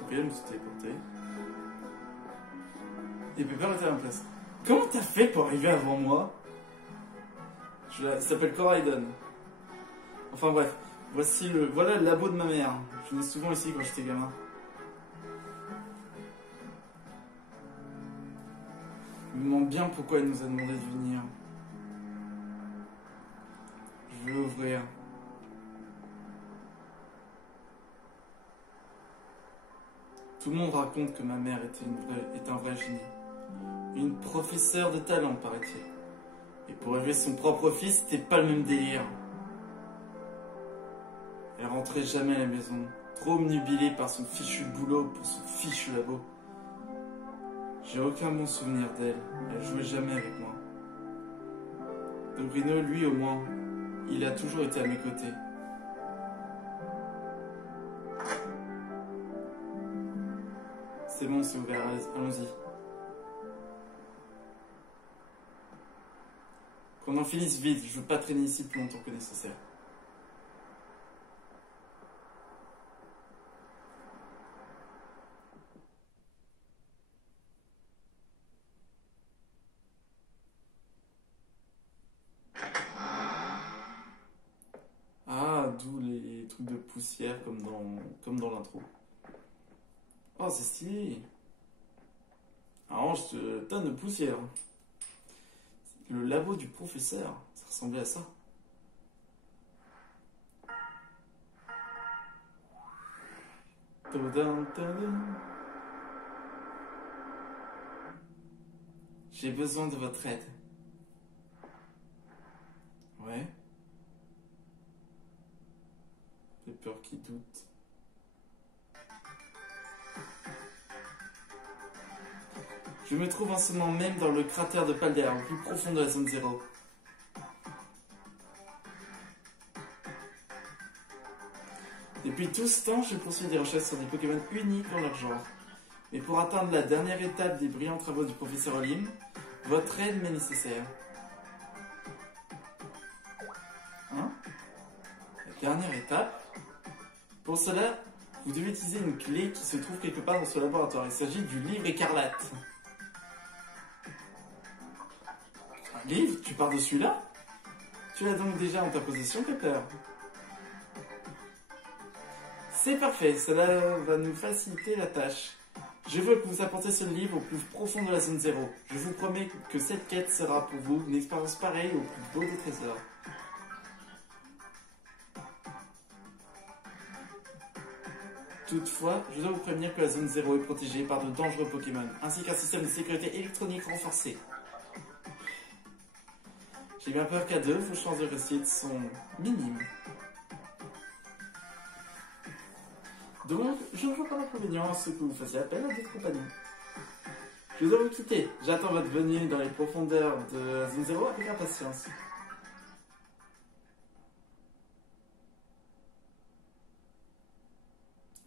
Ok, je me suis téléporté. Et Pepper était en place. Comment t'as fait pour arriver avant moi? Ça s'appelle Coraidon. Enfin bref, voilà le labo de ma mère. Je venais souvent ici quand j'étais gamin. Je me demande bien pourquoi elle nous a demandé de venir. Je veux ouvrir. Tout le monde raconte que ma mère est un vrai génie. Une professeure de talent, paraît-il. Et pour élever son propre fils, c'était pas le même délire. Elle rentrait jamais à la maison, trop obnubilée par son fichu boulot pour son fichu labo. J'ai aucun bon souvenir d'elle, elle jouait jamais avec moi. Dobrino, lui au moins, il a toujours été à mes côtés. C'est bon, c'est ouvert, allons-y. Qu'on en finisse vite, je veux pas traîner ici plus longtemps que nécessaire. Ah, d'où les trucs de poussière comme dans l'intro. Oh, c'est stylé. Alors, tonne de poussière. Le labo du professeur, ça ressemblait à ça. Tadam, tadam. J'ai besoin de votre aide. Ouais. J'ai peur qu'il doute. Je me trouve en ce moment même dans le cratère de Paldea, au plus profond de la zone 0. Depuis tout ce temps, je poursuis des recherches sur des Pokémon uniques en leur genre. Mais pour atteindre la dernière étape des brillants travaux du professeur Olim, votre aide m'est nécessaire. Hein? La dernière étape? Pour cela, vous devez utiliser une clé qui se trouve quelque part dans ce laboratoire. Il s'agit du livre écarlate. Un livre? Tu pars de celui-là? Tu l'as donc déjà en ta possession, Pepper? C'est parfait, cela va nous faciliter la tâche. Je veux que vous apportez ce livre au plus profond de la zone 0. Je vous promets que cette quête sera pour vous une expérience pareille au plus beau des trésors. Toutefois, je dois vous prévenir que la zone 0 est protégée par de dangereux Pokémon, ainsi qu'un système de sécurité électronique renforcé. J'ai bien peur qu'à deux, vos chances de réussite sont minimes. Donc, je ne vois pas d'inconvénient à ce que vous fassiez appel à des compagnons. Je dois vous quitter. J'attends votre venue dans les profondeurs de la zone 0 avec impatience.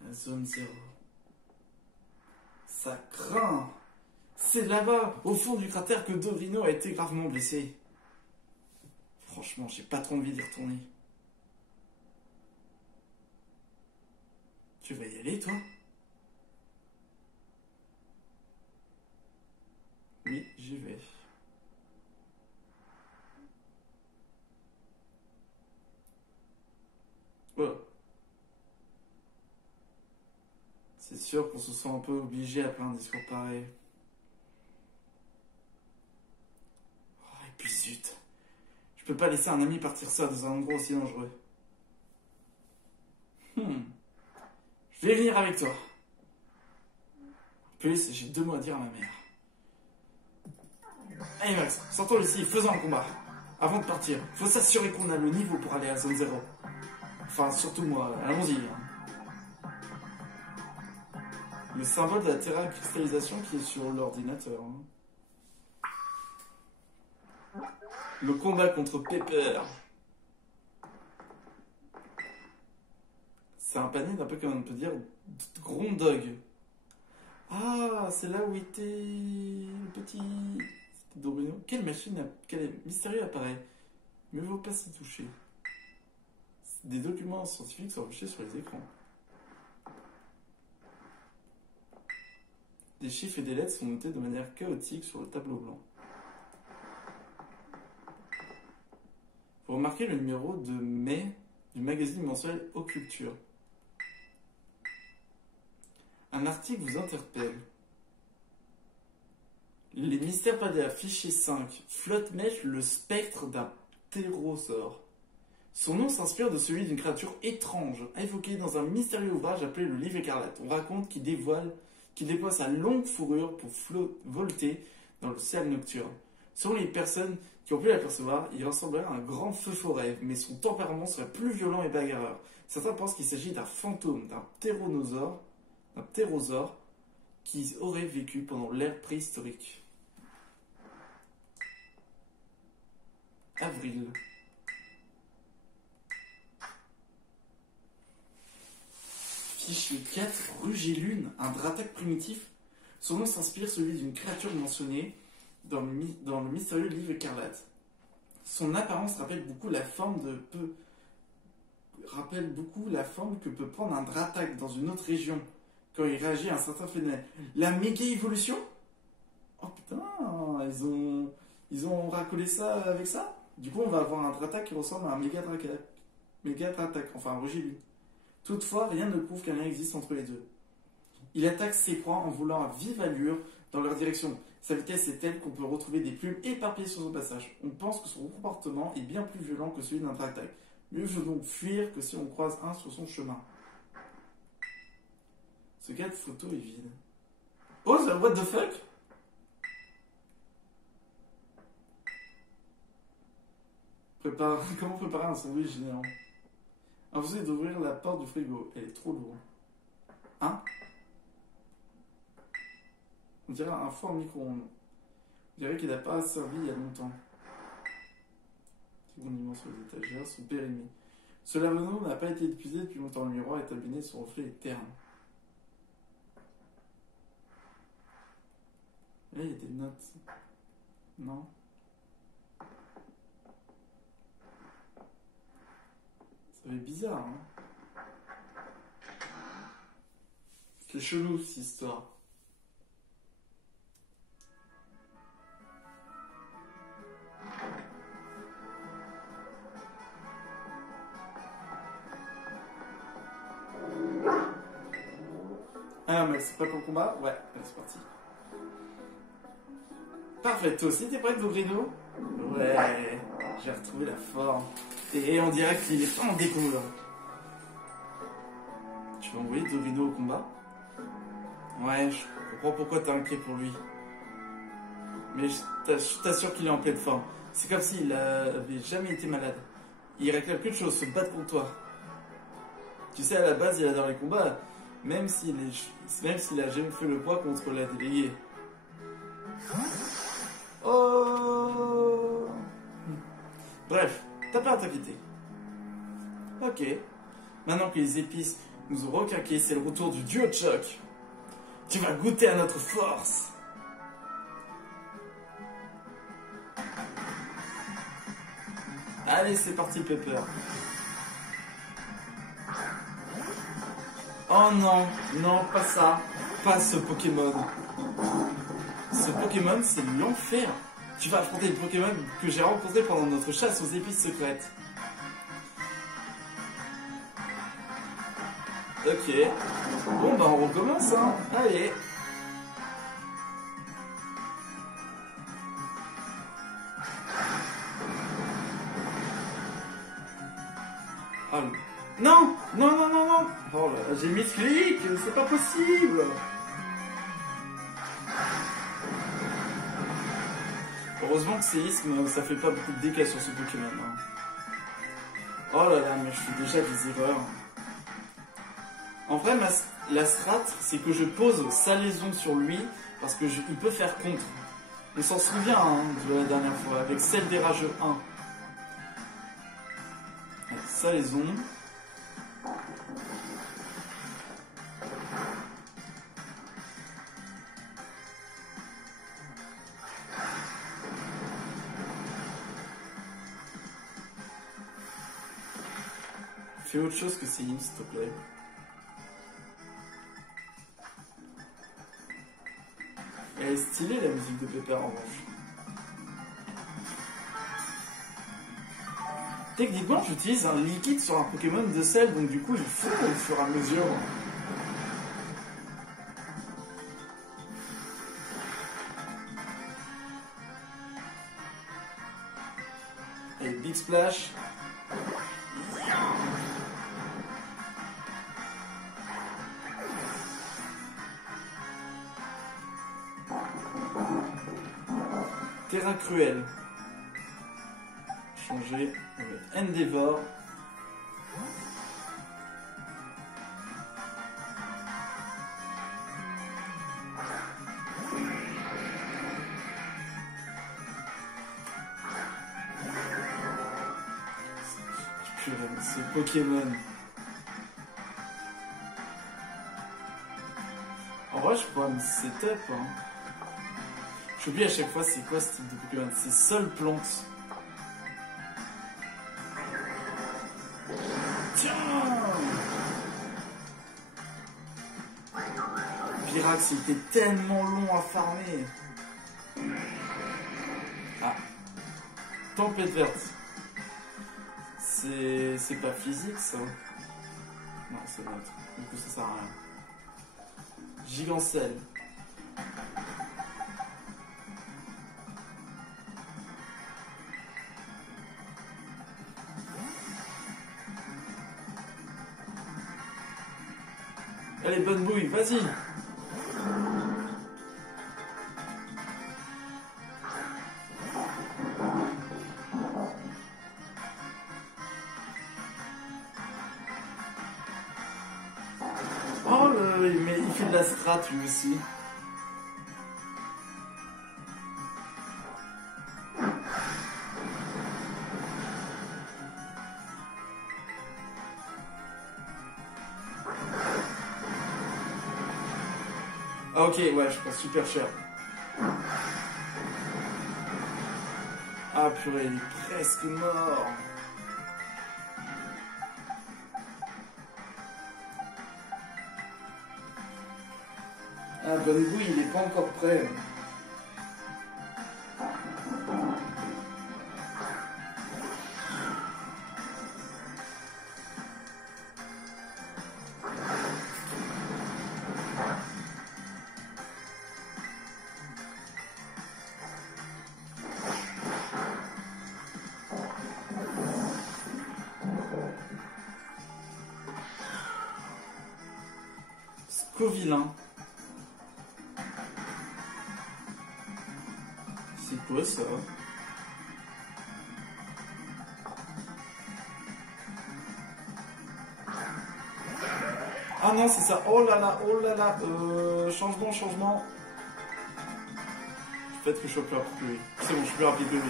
La zone 0. Ça craint. C'est là-bas, au fond du cratère, que Dorino a été gravement blessé. Franchement, j'ai pas trop envie d'y retourner. Tu vas y aller, toi? Oui, j'y vais. Oh. C'est sûr qu'on se sent un peu obligé après un discours pareil. Oh, et puis zut. Je peux pas laisser un ami partir seul dans un endroit aussi dangereux. Je vais venir avec toi. En plus, j'ai 2 mots à dire à ma mère. Allez Max, sortons d'ici, faisons un combat. Avant de partir, faut s'assurer qu'on a le niveau pour aller à zone 0. Enfin, surtout moi, allons-y. Le symbole de la terra-cristallisation qui est sur l'ordinateur. Le combat contre Pepper. C'est un panier d'un peu comme on peut dire Grondog. Ah, c'est là où était le petit Dorino. Quelle machine, quel mystérieux appareil. Mieux vaut pas s'y toucher. Des documents scientifiques sont affichés sur les écrans. Des chiffres et des lettres sont notés de manière chaotique sur le tableau blanc. Vous remarquez le numéro de mai du magazine mensuel Occulture. Un article vous interpelle. Les mystères Paldea, fichier 5. Flotte-mèche, le spectre d'un ptérosaure. Son nom s'inspire de celui d'une créature étrange, évoquée dans un mystérieux ouvrage appelé le Livre écarlate. On raconte qu'il déploie sa longue fourrure pour volter dans le ciel nocturne. Selon les personnes qui ont pu l'apercevoir, il ressemblerait à un grand feu forêt, mais son tempérament serait plus violent et bagarreur. Certains pensent qu'il s'agit d'un fantôme, d'un ptérosaure qui aurait vécu pendant l'ère préhistorique. Avril. Fichier 4, Rugélune, un Dratak primitif. Son nom s'inspire celui d'une créature mentionnée dans le mystérieux livre écarlate. Son apparence rappelle beaucoup la forme que peut prendre un Dratak dans une autre région quand il réagit à un certain phénomène. La méga-évolution? Oh putain, ils ont racolé ça avec ça. Du coup, on va avoir un Dratak qui ressemble à un méga Dratak, enfin un Rugélune. Toutefois, rien ne prouve qu'un lien existe entre les deux. Il attaque ses proies en volant à vive allure dans leur direction. Sa vitesse est telle qu'on peut retrouver des plumes éparpillées sur son passage. On pense que son comportement est bien plus violent que celui d'un Dratak. Mieux vaut donc fuir que si on croise un sur son chemin. Ce cas de photo est vide. Oh, what the fuck? Comment préparer un sandwich géant? Impossible d'ouvrir la porte du frigo. Elle est trop lourde. Hein? On dirait un four micro-ondes. On dirait qu'il n'a pas servi il y a longtemps. Les condiments sur les étagères sont périmés. Ce lave-eau n'a pas été épuisé depuis longtemps. Le miroir est abîmé, son reflet est terne. Là, il y a des notes. Non? Ça fait bizarre, hein? C'est chelou, cette histoire. Ah, mais c'est pas pour le combat? Ouais, allez, c'est parti. Parfait, toi aussi t'es prêt, Dogrino? Ouais, j'ai retrouvé la forme. Et on dirait qu'il est en déco là. Tu vas envoyer Dogrino au combat? Ouais, je comprends pourquoi t'es inquiet pour lui. Mais je t'assure qu'il est en pleine forme. C'est comme s'il avait jamais été malade. Il réclame qu'une chose, se battre contre toi. Tu sais, à la base, il adore les combats, même s'il a jamais fait le poids contre la déléguée. Oh! Bref, t'as pas à t'inquiéter. Ok. Maintenant que les épices nous ont requinqué, c'est le retour du duo de choc. Tu vas goûter à notre force. Allez, c'est parti, Pepper. Oh non, non, pas ça. Pas ce Pokémon. Ce Pokémon, c'est l'enfer. Tu vas affronter le Pokémon que j'ai rencontré pendant notre chasse aux épices secrètes. Ok. Bon, bah on recommence, hein. Allez. Oh, non, non, non, non, non. Oh là, j'ai mis clic, c'est pas possible. Heureusement que séisme, ça fait pas beaucoup de dégâts sur ce Pokémon. Hein. Oh là là, mais je fais déjà des erreurs. En vrai, la strat, c'est que je pose Salaison sur lui parce que il peut faire contre. On s'en souvient hein, de la dernière fois avec celle des rageux 1. Salaison. Fais autre chose que séisme, s'il te plaît. Elle est stylée la musique de Pepper en revanche. Techniquement, j'utilise un liquide sur un Pokémon de sel, donc du coup, il fond au fur et à mesure. Et Big Splash. Terrain cruel. Changer. Endeavor. Purée, ce Pokémon. En vrai, je pourrais me setup. Hein. J'oublie à chaque fois c'est quoi ce type de Pokémon. C'est seule plante. Tiens! Pyrax, il était tellement long à farmer. Ah. Tempête verte. C'est pas physique ça. Non, c'est neutre. Du coup, ça sert à rien. Gigancelle. Allez, bonne bouille, vas-y. mais il fait de la strat lui aussi. Ah ok, ouais, je pense super cher. Ah purée, il est presque mort. Ah, donnez-vous, il est pas encore prêt. Scovillain. C'est quoi ça? Ah non, c'est ça. Oh là là, oh là là. Changement, changement. Peut-être que je suis plus rapide que lui. C'est bon, je suis plus rapide que lui.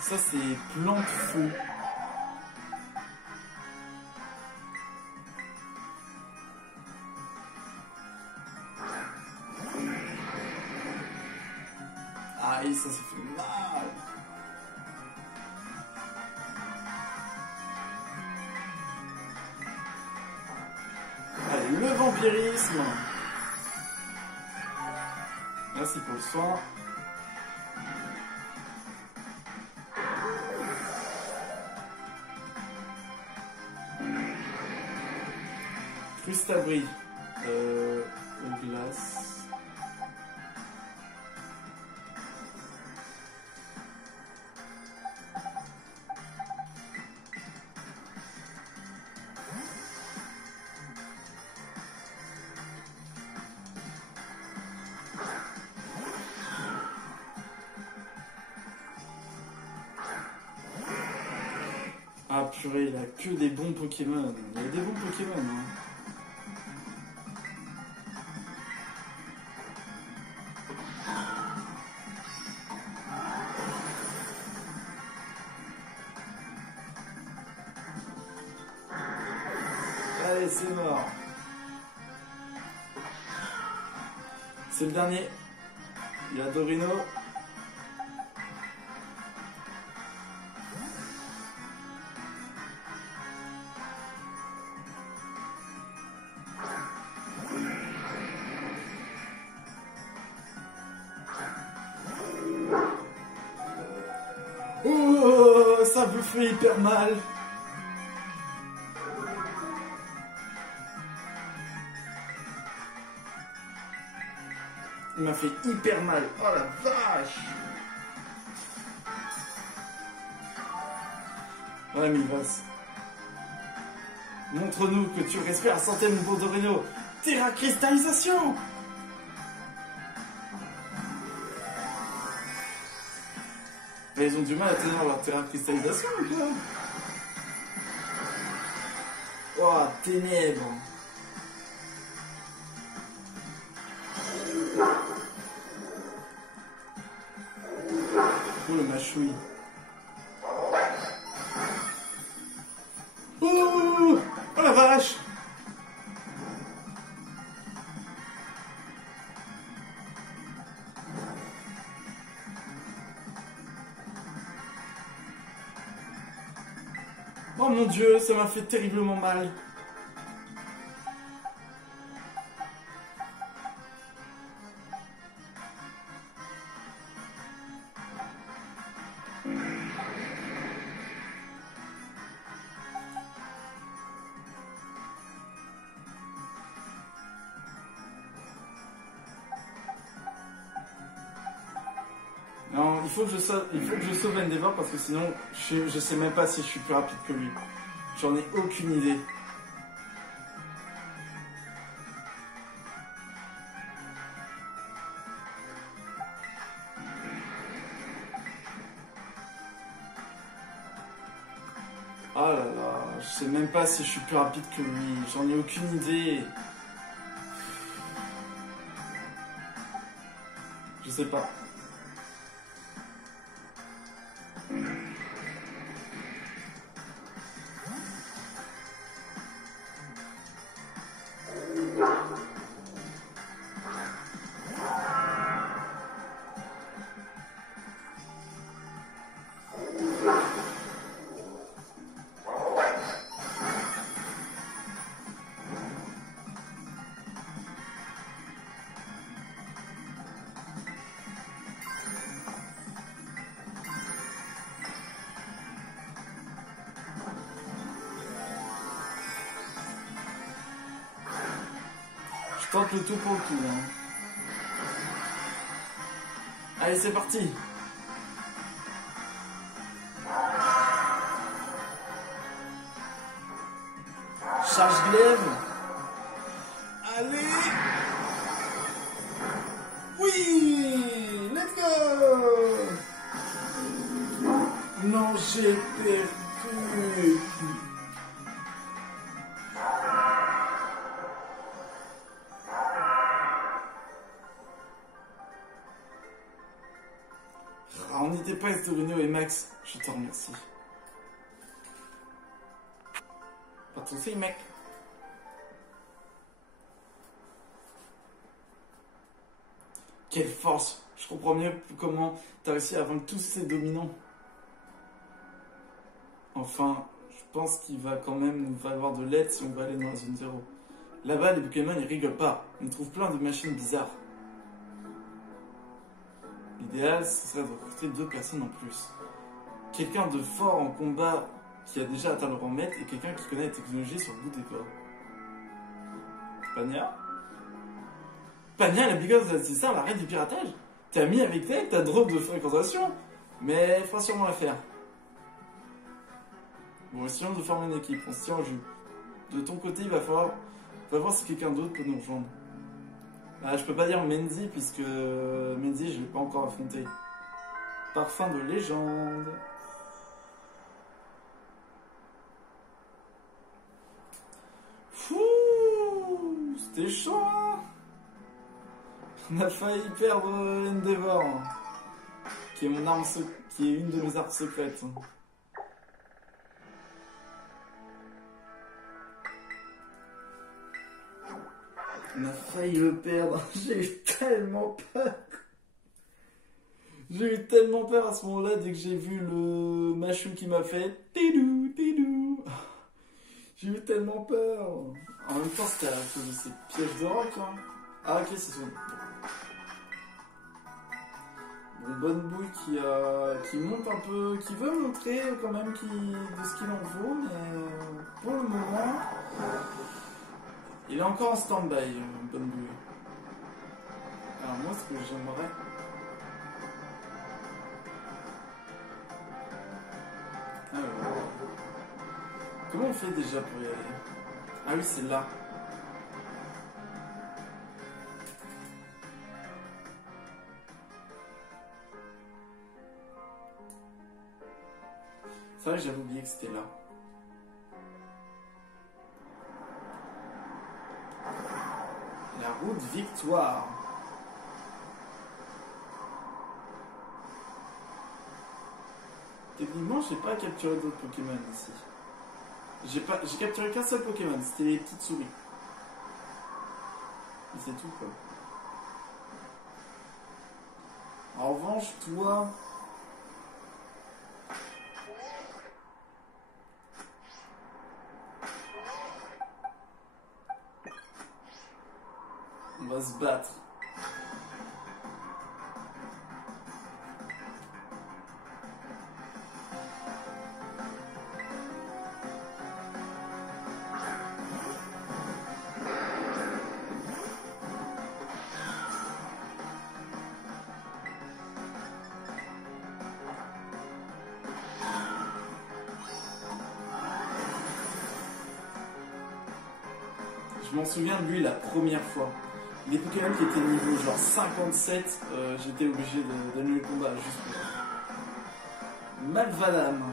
Ça, c'est plante fou. Aïe, ça fait mal. Allez, le vampirisme. Merci pour le soin. Crustabri. Glace. Ah purée, il a que des bons Pokémon. Il y a des bons Pokémon, hein. Allez, c'est mort. C'est le dernier. Il y a Dorino. Oh, ça vous fait hyper mal. Il m'a fait hyper mal. Oh la vache. Ouais, Mivas. Montre-nous que tu respires à centaines de beaux Dorino. Terra cristallisation. Mais ils ont du mal à tenir leur terra cristallisation ou quoi? Oh, ténèbres. Oh le machoui. Oh, oh la vache. Oh mon Dieu, ça m'a fait terriblement mal. Non, il faut que je sauve Endeavor parce que sinon, je sais même pas si je suis plus rapide que lui. J'en ai aucune idée. Oh là là, je sais même pas si je suis plus rapide que lui, j'en ai aucune idée. Je sais pas. Je tente le tout pour le coup. Hein. Allez, c'est parti. Charge glaive. Allez. Oui. Let's go. Non, j'ai perdu. On n'était pas Estorino et Max, je te remercie. Pas de soucis, mec. Quelle force! Je comprends mieux comment t'as réussi à vaincre tous ces dominants. Enfin, je pense qu'il va quand même nous falloir de l'aide si on va aller dans la zone 0. Là-bas, les Pokémon, ils rigolent pas. On trouve plein de machines bizarres. L'idéal, ce serait de recruter 2 personnes en plus. Quelqu'un de fort en combat qui a déjà atteint le rang maître et quelqu'un qui connaît la technologie sur le bout des doigts. Pania? Pania, la bigosse de l'assassin, la reine du piratage? T'es ami avec elle, t'as drôle de fréquentation, mais il fera sûrement l'affaire. Bon, essayons de former une équipe, on se tient en jus. De ton côté, il va falloir... Va voir si quelqu'un d'autre peut nous rejoindre. Ah, je peux pas dire Menzi, puisque Menzi, je l'ai pas encore affronté. Parfum de légende. Fouh, c'était chaud, hein. On a failli perdre Endeavor, qui est mon arme qui est une de mes armes secrètes. On a failli le perdre. J'ai eu tellement peur. J'ai eu tellement peur à ce moment-là dès que j'ai vu le Machu qui m'a fait Tidou, tidou. J'ai eu tellement peur. En même temps, c'était à cause de ces pièges de roc. Hein. Ah, ok, c'est bon. Bon, bonne bouille qui monte un peu, qui veut montrer quand même de ce qu'il en vaut, mais pour le moment, il est encore en stand-by, bonne bouille. Alors moi, ce que j'aimerais... Alors... Comment on fait déjà pour y aller? Ah oui, c'est là. C'est vrai que j'avais oublié que c'était là. La route Victoire. Techniquement, j'ai pas capturé d'autres Pokémon ici. J'ai capturé qu'un seul Pokémon, c'était les petites souris. Et c'est tout quoi. En revanche, toi... On va se battre. Je m'en souviens de lui la première fois. Les Pokémon qui étaient niveau genre 57, j'étais obligé d'annuler le combat juste pour... Malvadam.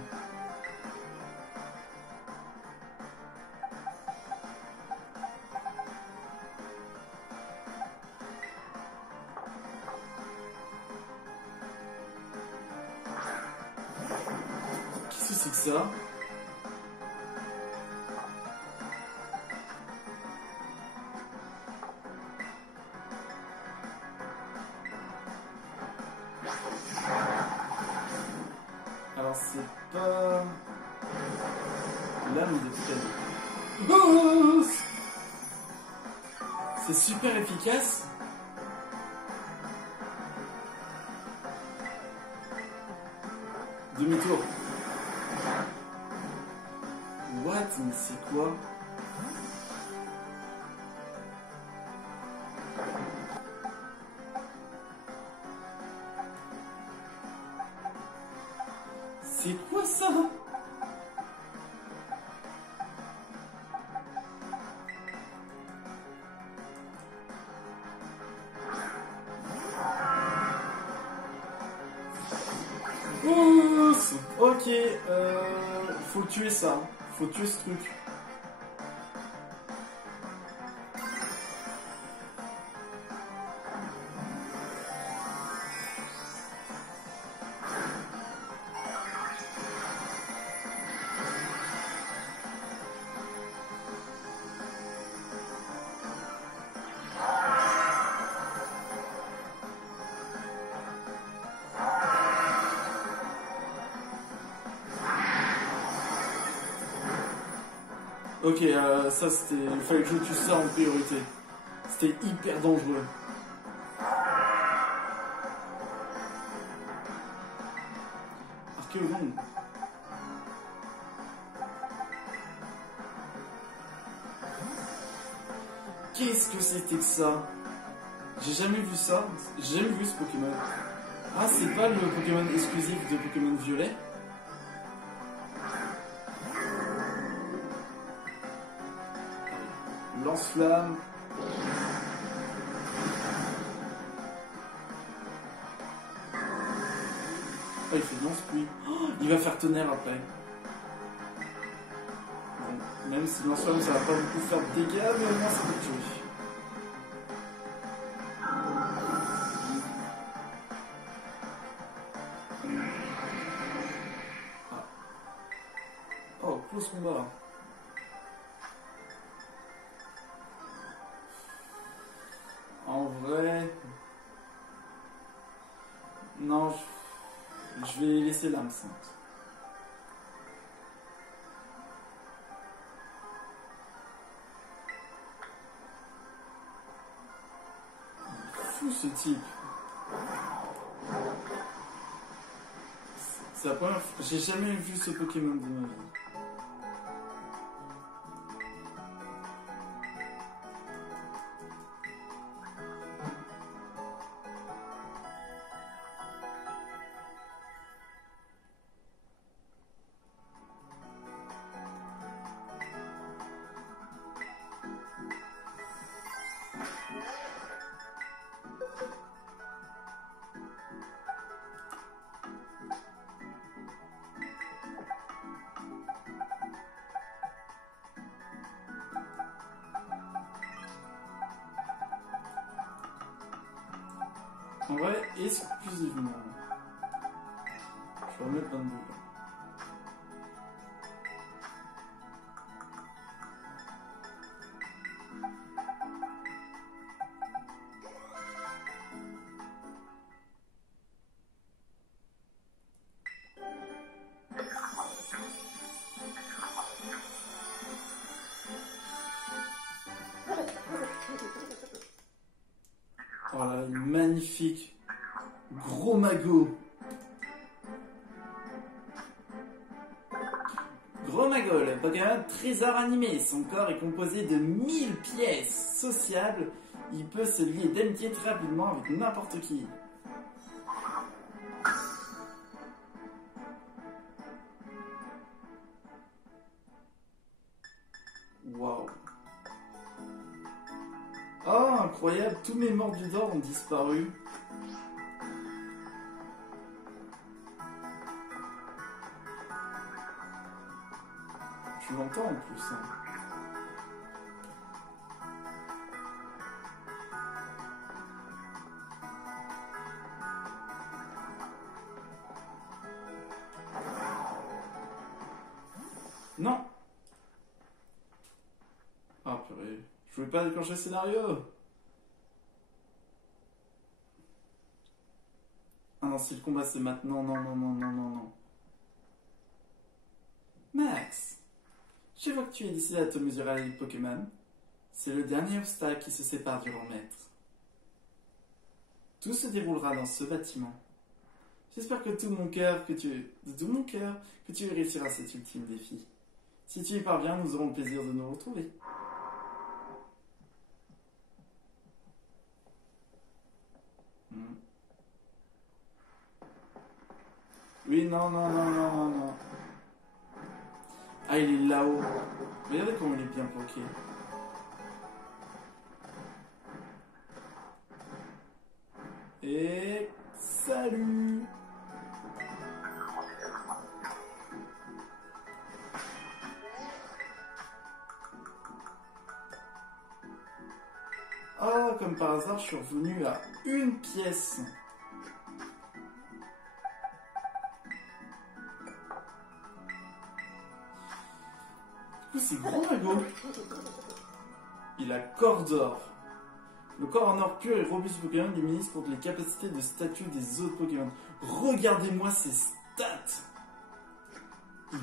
c'est que ça? Alors c'est pas... Lame de Titan. Oh, c'est super efficace. Demi-tour. What? Mais c'est quoi? C'est quoi ça? Ouh, ok, faut tuer ça, faut tuer ce truc. Ok, ça c'était... Il fallait que je tue ça en priorité. C'était hyper dangereux. Archéolong. Qu'est-ce que c'était que ça? J'ai jamais vu ça. J'ai jamais vu ce Pokémon. Ah, c'est pas le Pokémon exclusif de Pokémon Violet? Lance-flamme. Ah, il fait lance-pluie. Oh, il va faire tonnerre après. Bon, même si lance-flamme ça va pas beaucoup faire de dégâts, mais au moins ça peut tuer. Ah. Oh, close combat. En vrai... Non, je vais laisser l'âme sainte. Fou ce type. C'est la première fois... J'ai jamais vu ce Pokémon de ma vie. En vrai, exclusivement. Je vais remettre 22. Oh là, magnifique. Gros magot. Gros magot, le Pokémon trésor animé. Son corps est composé de 1000 pièces sociables. Il peut se lier d'amitié très rapidement avec n'importe qui. Waouh. Oh, incroyable, tous mes Mordudor ont disparu. Je l'entends en plus. Hein. Non. Ah purée, je voulais pas déclencher le scénario. Ah non, si le combat c'est maintenant, non, non, non, non, non, non. Max, je vois que tu es décidé à te mesurer à la Ligue Pokémon. C'est le dernier obstacle qui se sépare du grand maître. Tout se déroulera dans ce bâtiment. J'espère de tout mon cœur que tu réussiras cet ultime défi. Si tu y parviens, nous aurons le plaisir de nous retrouver. Oui, non, non, non, non, non, non. Ah, il est là-haut. Regardez comment il est bien bloqué. Et salut! Oh, comme par hasard, je suis revenu à une pièce. Du coup, c'est Gros Mago. Il a corps d'or. Le corps en or pur et robuste Pokémon est ministre contre les capacités de statut des autres Pokémon. Regardez-moi ces stats. Il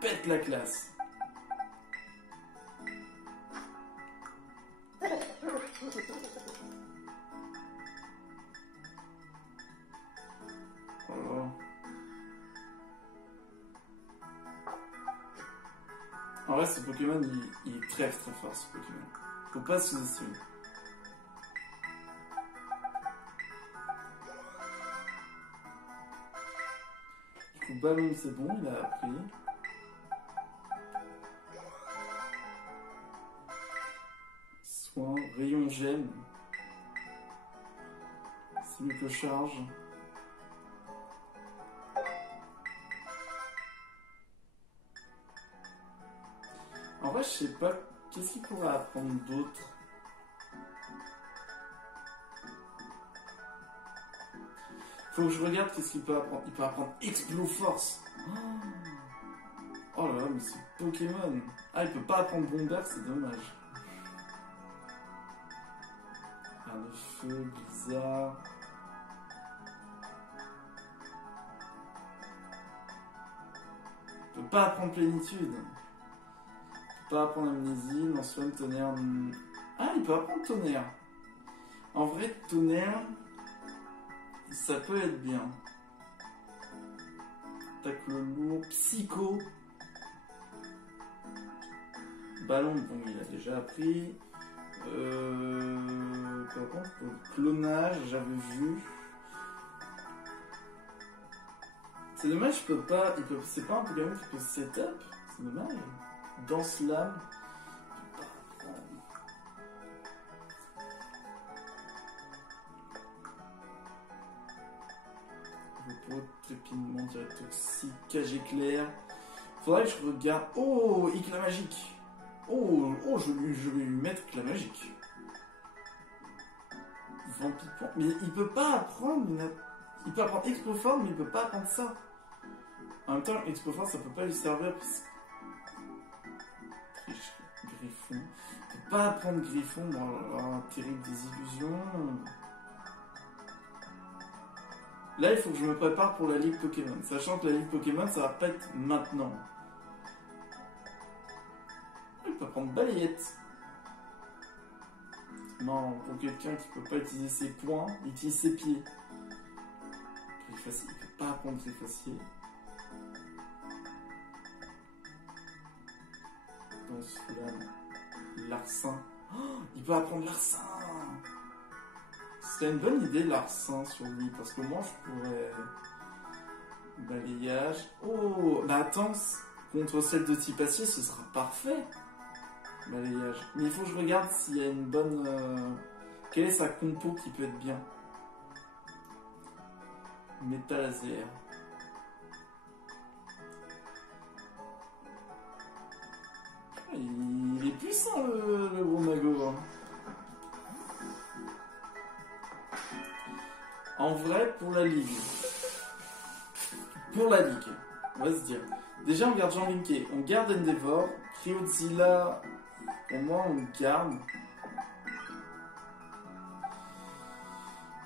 pète la classe. Oh. En vrai, ce Pokémon, il est très très fort, ce Pokémon. Faut pas sous-estimer. Du coup, ballon, c'est bon, il a appris. Soin, rayon gemme. C'est mieux que charge. En vrai, je sais pas, qu'est-ce qu'il pourrait apprendre d'autre? Faut que je regarde qu'est-ce qu'il peut apprendre. Il peut apprendre Exploforce. Oh là là, mais c'est Pokémon. Ah, il peut pas apprendre Bomber, c'est dommage. Ah, le feu, Blizzard. Il peut pas apprendre Plénitude. Pas apprendre amnésie, non soin, tonnerre. Ah, il peut apprendre tonnerre. En vrai, tonnerre, ça peut être bien. Tac le lourd, psycho. Ballon, bon, il a déjà appris. Par contre, pour le clonage, j'avais vu. C'est dommage, je peux pas. C'est pas un Pokémon qui peut setup. C'est dommage. Danse l'âme. Repos, trépinement, direct toxique, cage éclair. Faudrait que je regarde. Oh, éclat magique. Oh, je vais lui mettre éclat magique. Vampire. Mais il peut pas apprendre. Il peut apprendre Exploform, mais il peut pas apprendre ça. En même temps, Exploform, ça peut pas lui servir parce que. Griffon. Il peut pas apprendre Griffon, bon, alors, terrible désillusion. Là, il faut que je me prépare pour la Ligue Pokémon. Sachant que la Ligue Pokémon, ça va pas être maintenant. Il peut prendre Balayette. Non, pour quelqu'un qui peut pas utiliser ses poings, il utilise ses pieds. Griffacier, il peut pas apprendre Griffacier. Larcin. Oh, il peut apprendre Larcin. Ce serait une bonne idée Larcin sur lui parce que moi je pourrais. Balayage. Oh, bah attends, contre celle de type acier ce sera parfait. Balayage. Mais il faut que je regarde s'il y a une bonne. Quelle est sa compo qui peut être bien? Métal laser. Il est puissant le Gros Mago. Hein. En vrai, pour la ligue, on va se dire, Déjà, on garde Jean Linké, on garde Endeavor, Cryodzilla, pour moi, on garde.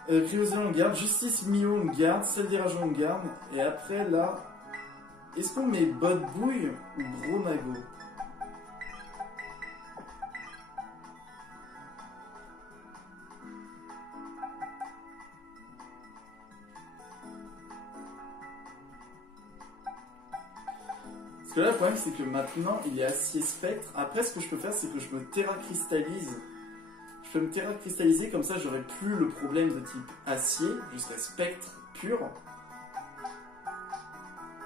Cryodzilla, on garde. Justice Mio, on garde. Celle des Rageaux, on garde. Et après, là, est-ce qu'on met Botbouille ou Bromago? Parce que là, le problème, c'est que maintenant, il est acier spectre. Après, ce que je peux faire, c'est que je me terracristallise. Je peux me terracristalliser, comme ça, j'aurai plus le problème de type acier. Je serai spectre pur.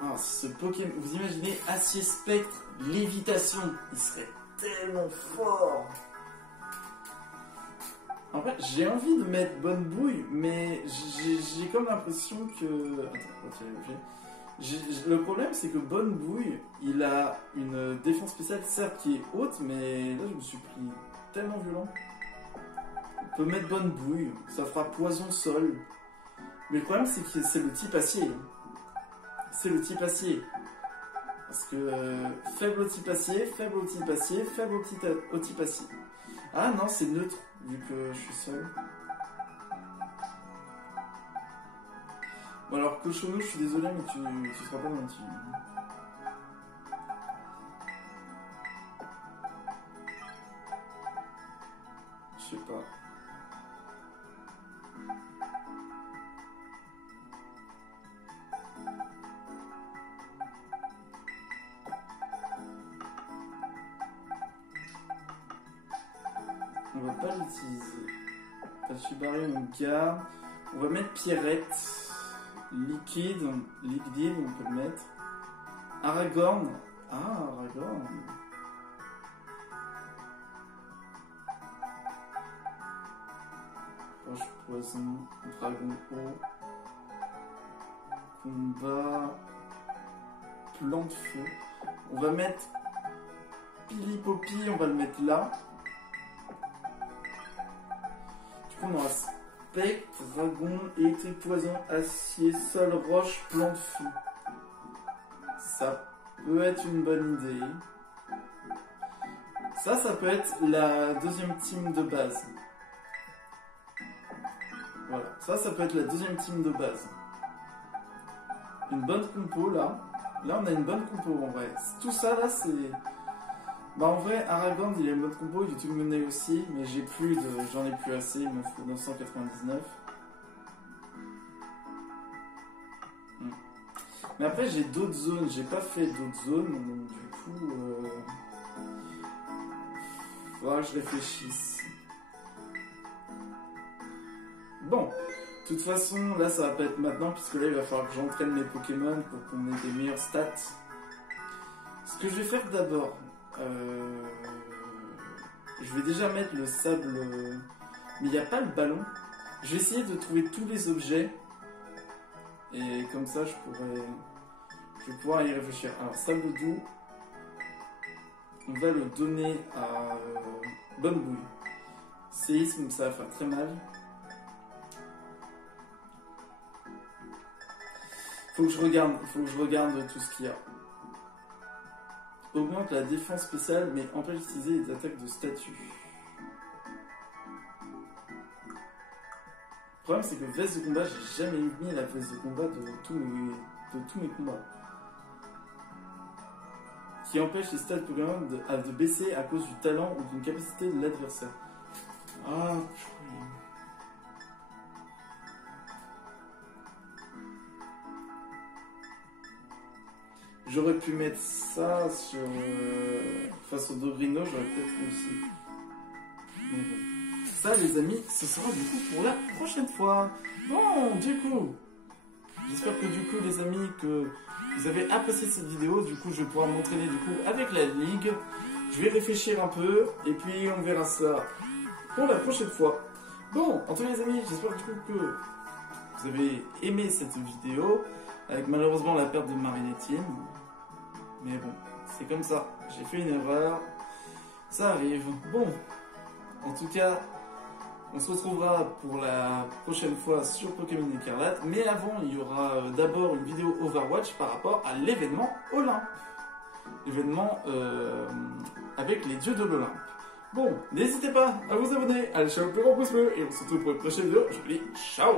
Ah, ce Pokémon, vous imaginez acier spectre, lévitation, il serait tellement fort. En fait, j'ai envie de mettre Bonne Bouille, mais j'ai comme l'impression que... Attends, le problème, c'est que Bonne Bouille, il a une défense spéciale, certes, qui est haute, mais là, je me suis pris tellement violent. On peut mettre Bonne Bouille, ça fera poison sol. Mais le problème, c'est que c'est le type acier. C'est le type acier. Parce que faible au type acier, faible au type acier, faible au type acier. Ah non, c'est neutre, vu que je suis seul. Bon alors, Cochonou, je suis désolé, mais tu seras pas mon team. Je sais pas. On va pas l'utiliser. Pachibari, on garde. On va mettre Pierrette. Liquide, on peut le mettre. Aragorn. Ah, Aragorn. Roche poison, dragon haut. Combat. Plan de feu. On va mettre Pilipopi, on va le mettre là. Du coup, on aura spectre, dragon, électrique, poison, acier, sol, roche, plan de feu. Ça peut être une bonne idée. Ça peut être la deuxième team de base. Voilà, ça peut être la deuxième team de base. Une bonne compo là. Là, on a une bonne compo en vrai. Tout ça là, c'est. Bah en vrai, Aragorn il a une bonne compo, il est tout mené aussi, mais j'en ai plus assez, il m'en faut 999. Mais après j'ai d'autres zones, j'ai pas fait d'autres zones, donc du coup, faudra que je réfléchisse. Bon, de toute façon, là ça va pas être maintenant, puisque là il va falloir que j'entraîne mes Pokémon pour qu'on ait des meilleures stats. Ce que je vais faire d'abord, je vais déjà mettre le sable, mais il n'y a pas le ballon. Je vais essayer de trouver tous les objets et comme ça je vais pouvoir y réfléchir. Alors sable doux, on va le donner à Bonne Bouille. Séisme, ça va faire très mal. Faut que je regarde tout ce qu'il y a. Augmente la défense spéciale, mais empêche d'utiliser les attaques de statut. Le problème, c'est que veste de combat, j'ai jamais mis la veste de combat de tous mes combats. Qui empêche les stats Pokémon de baisser à cause du talent ou d'une capacité de l'adversaire. Ah, putain. J'aurais pu mettre ça sur face au Dogrino, j'aurais peut-être réussi. Mais bon. Ça, les amis, ce sera du coup pour la prochaine fois. Bon, du coup, j'espère que du coup, les amis, que vous avez apprécié cette vidéo. Du coup, je vais pouvoir m'entraîner du coup avec la ligue. Je vais réfléchir un peu et puis on verra ça pour la prochaine fois. Bon, en tout cas, les amis, j'espère du coup que vous avez aimé cette vidéo avec malheureusement la perte de Marinettine. Mais bon, c'est comme ça. J'ai fait une erreur. Ça arrive. Bon, en tout cas, On se retrouvera pour la prochaine fois sur Pokémon Écarlate, mais avant, il y aura d'abord une vidéo Overwatch par rapport à l'événement Olympe. L'événement avec les dieux de l'Olympe. Bon, n'hésitez pas à vous abonner, à lâcher un plus grand pouce bleu, et on se retrouve pour une prochaine vidéo. Je vous dis ciao!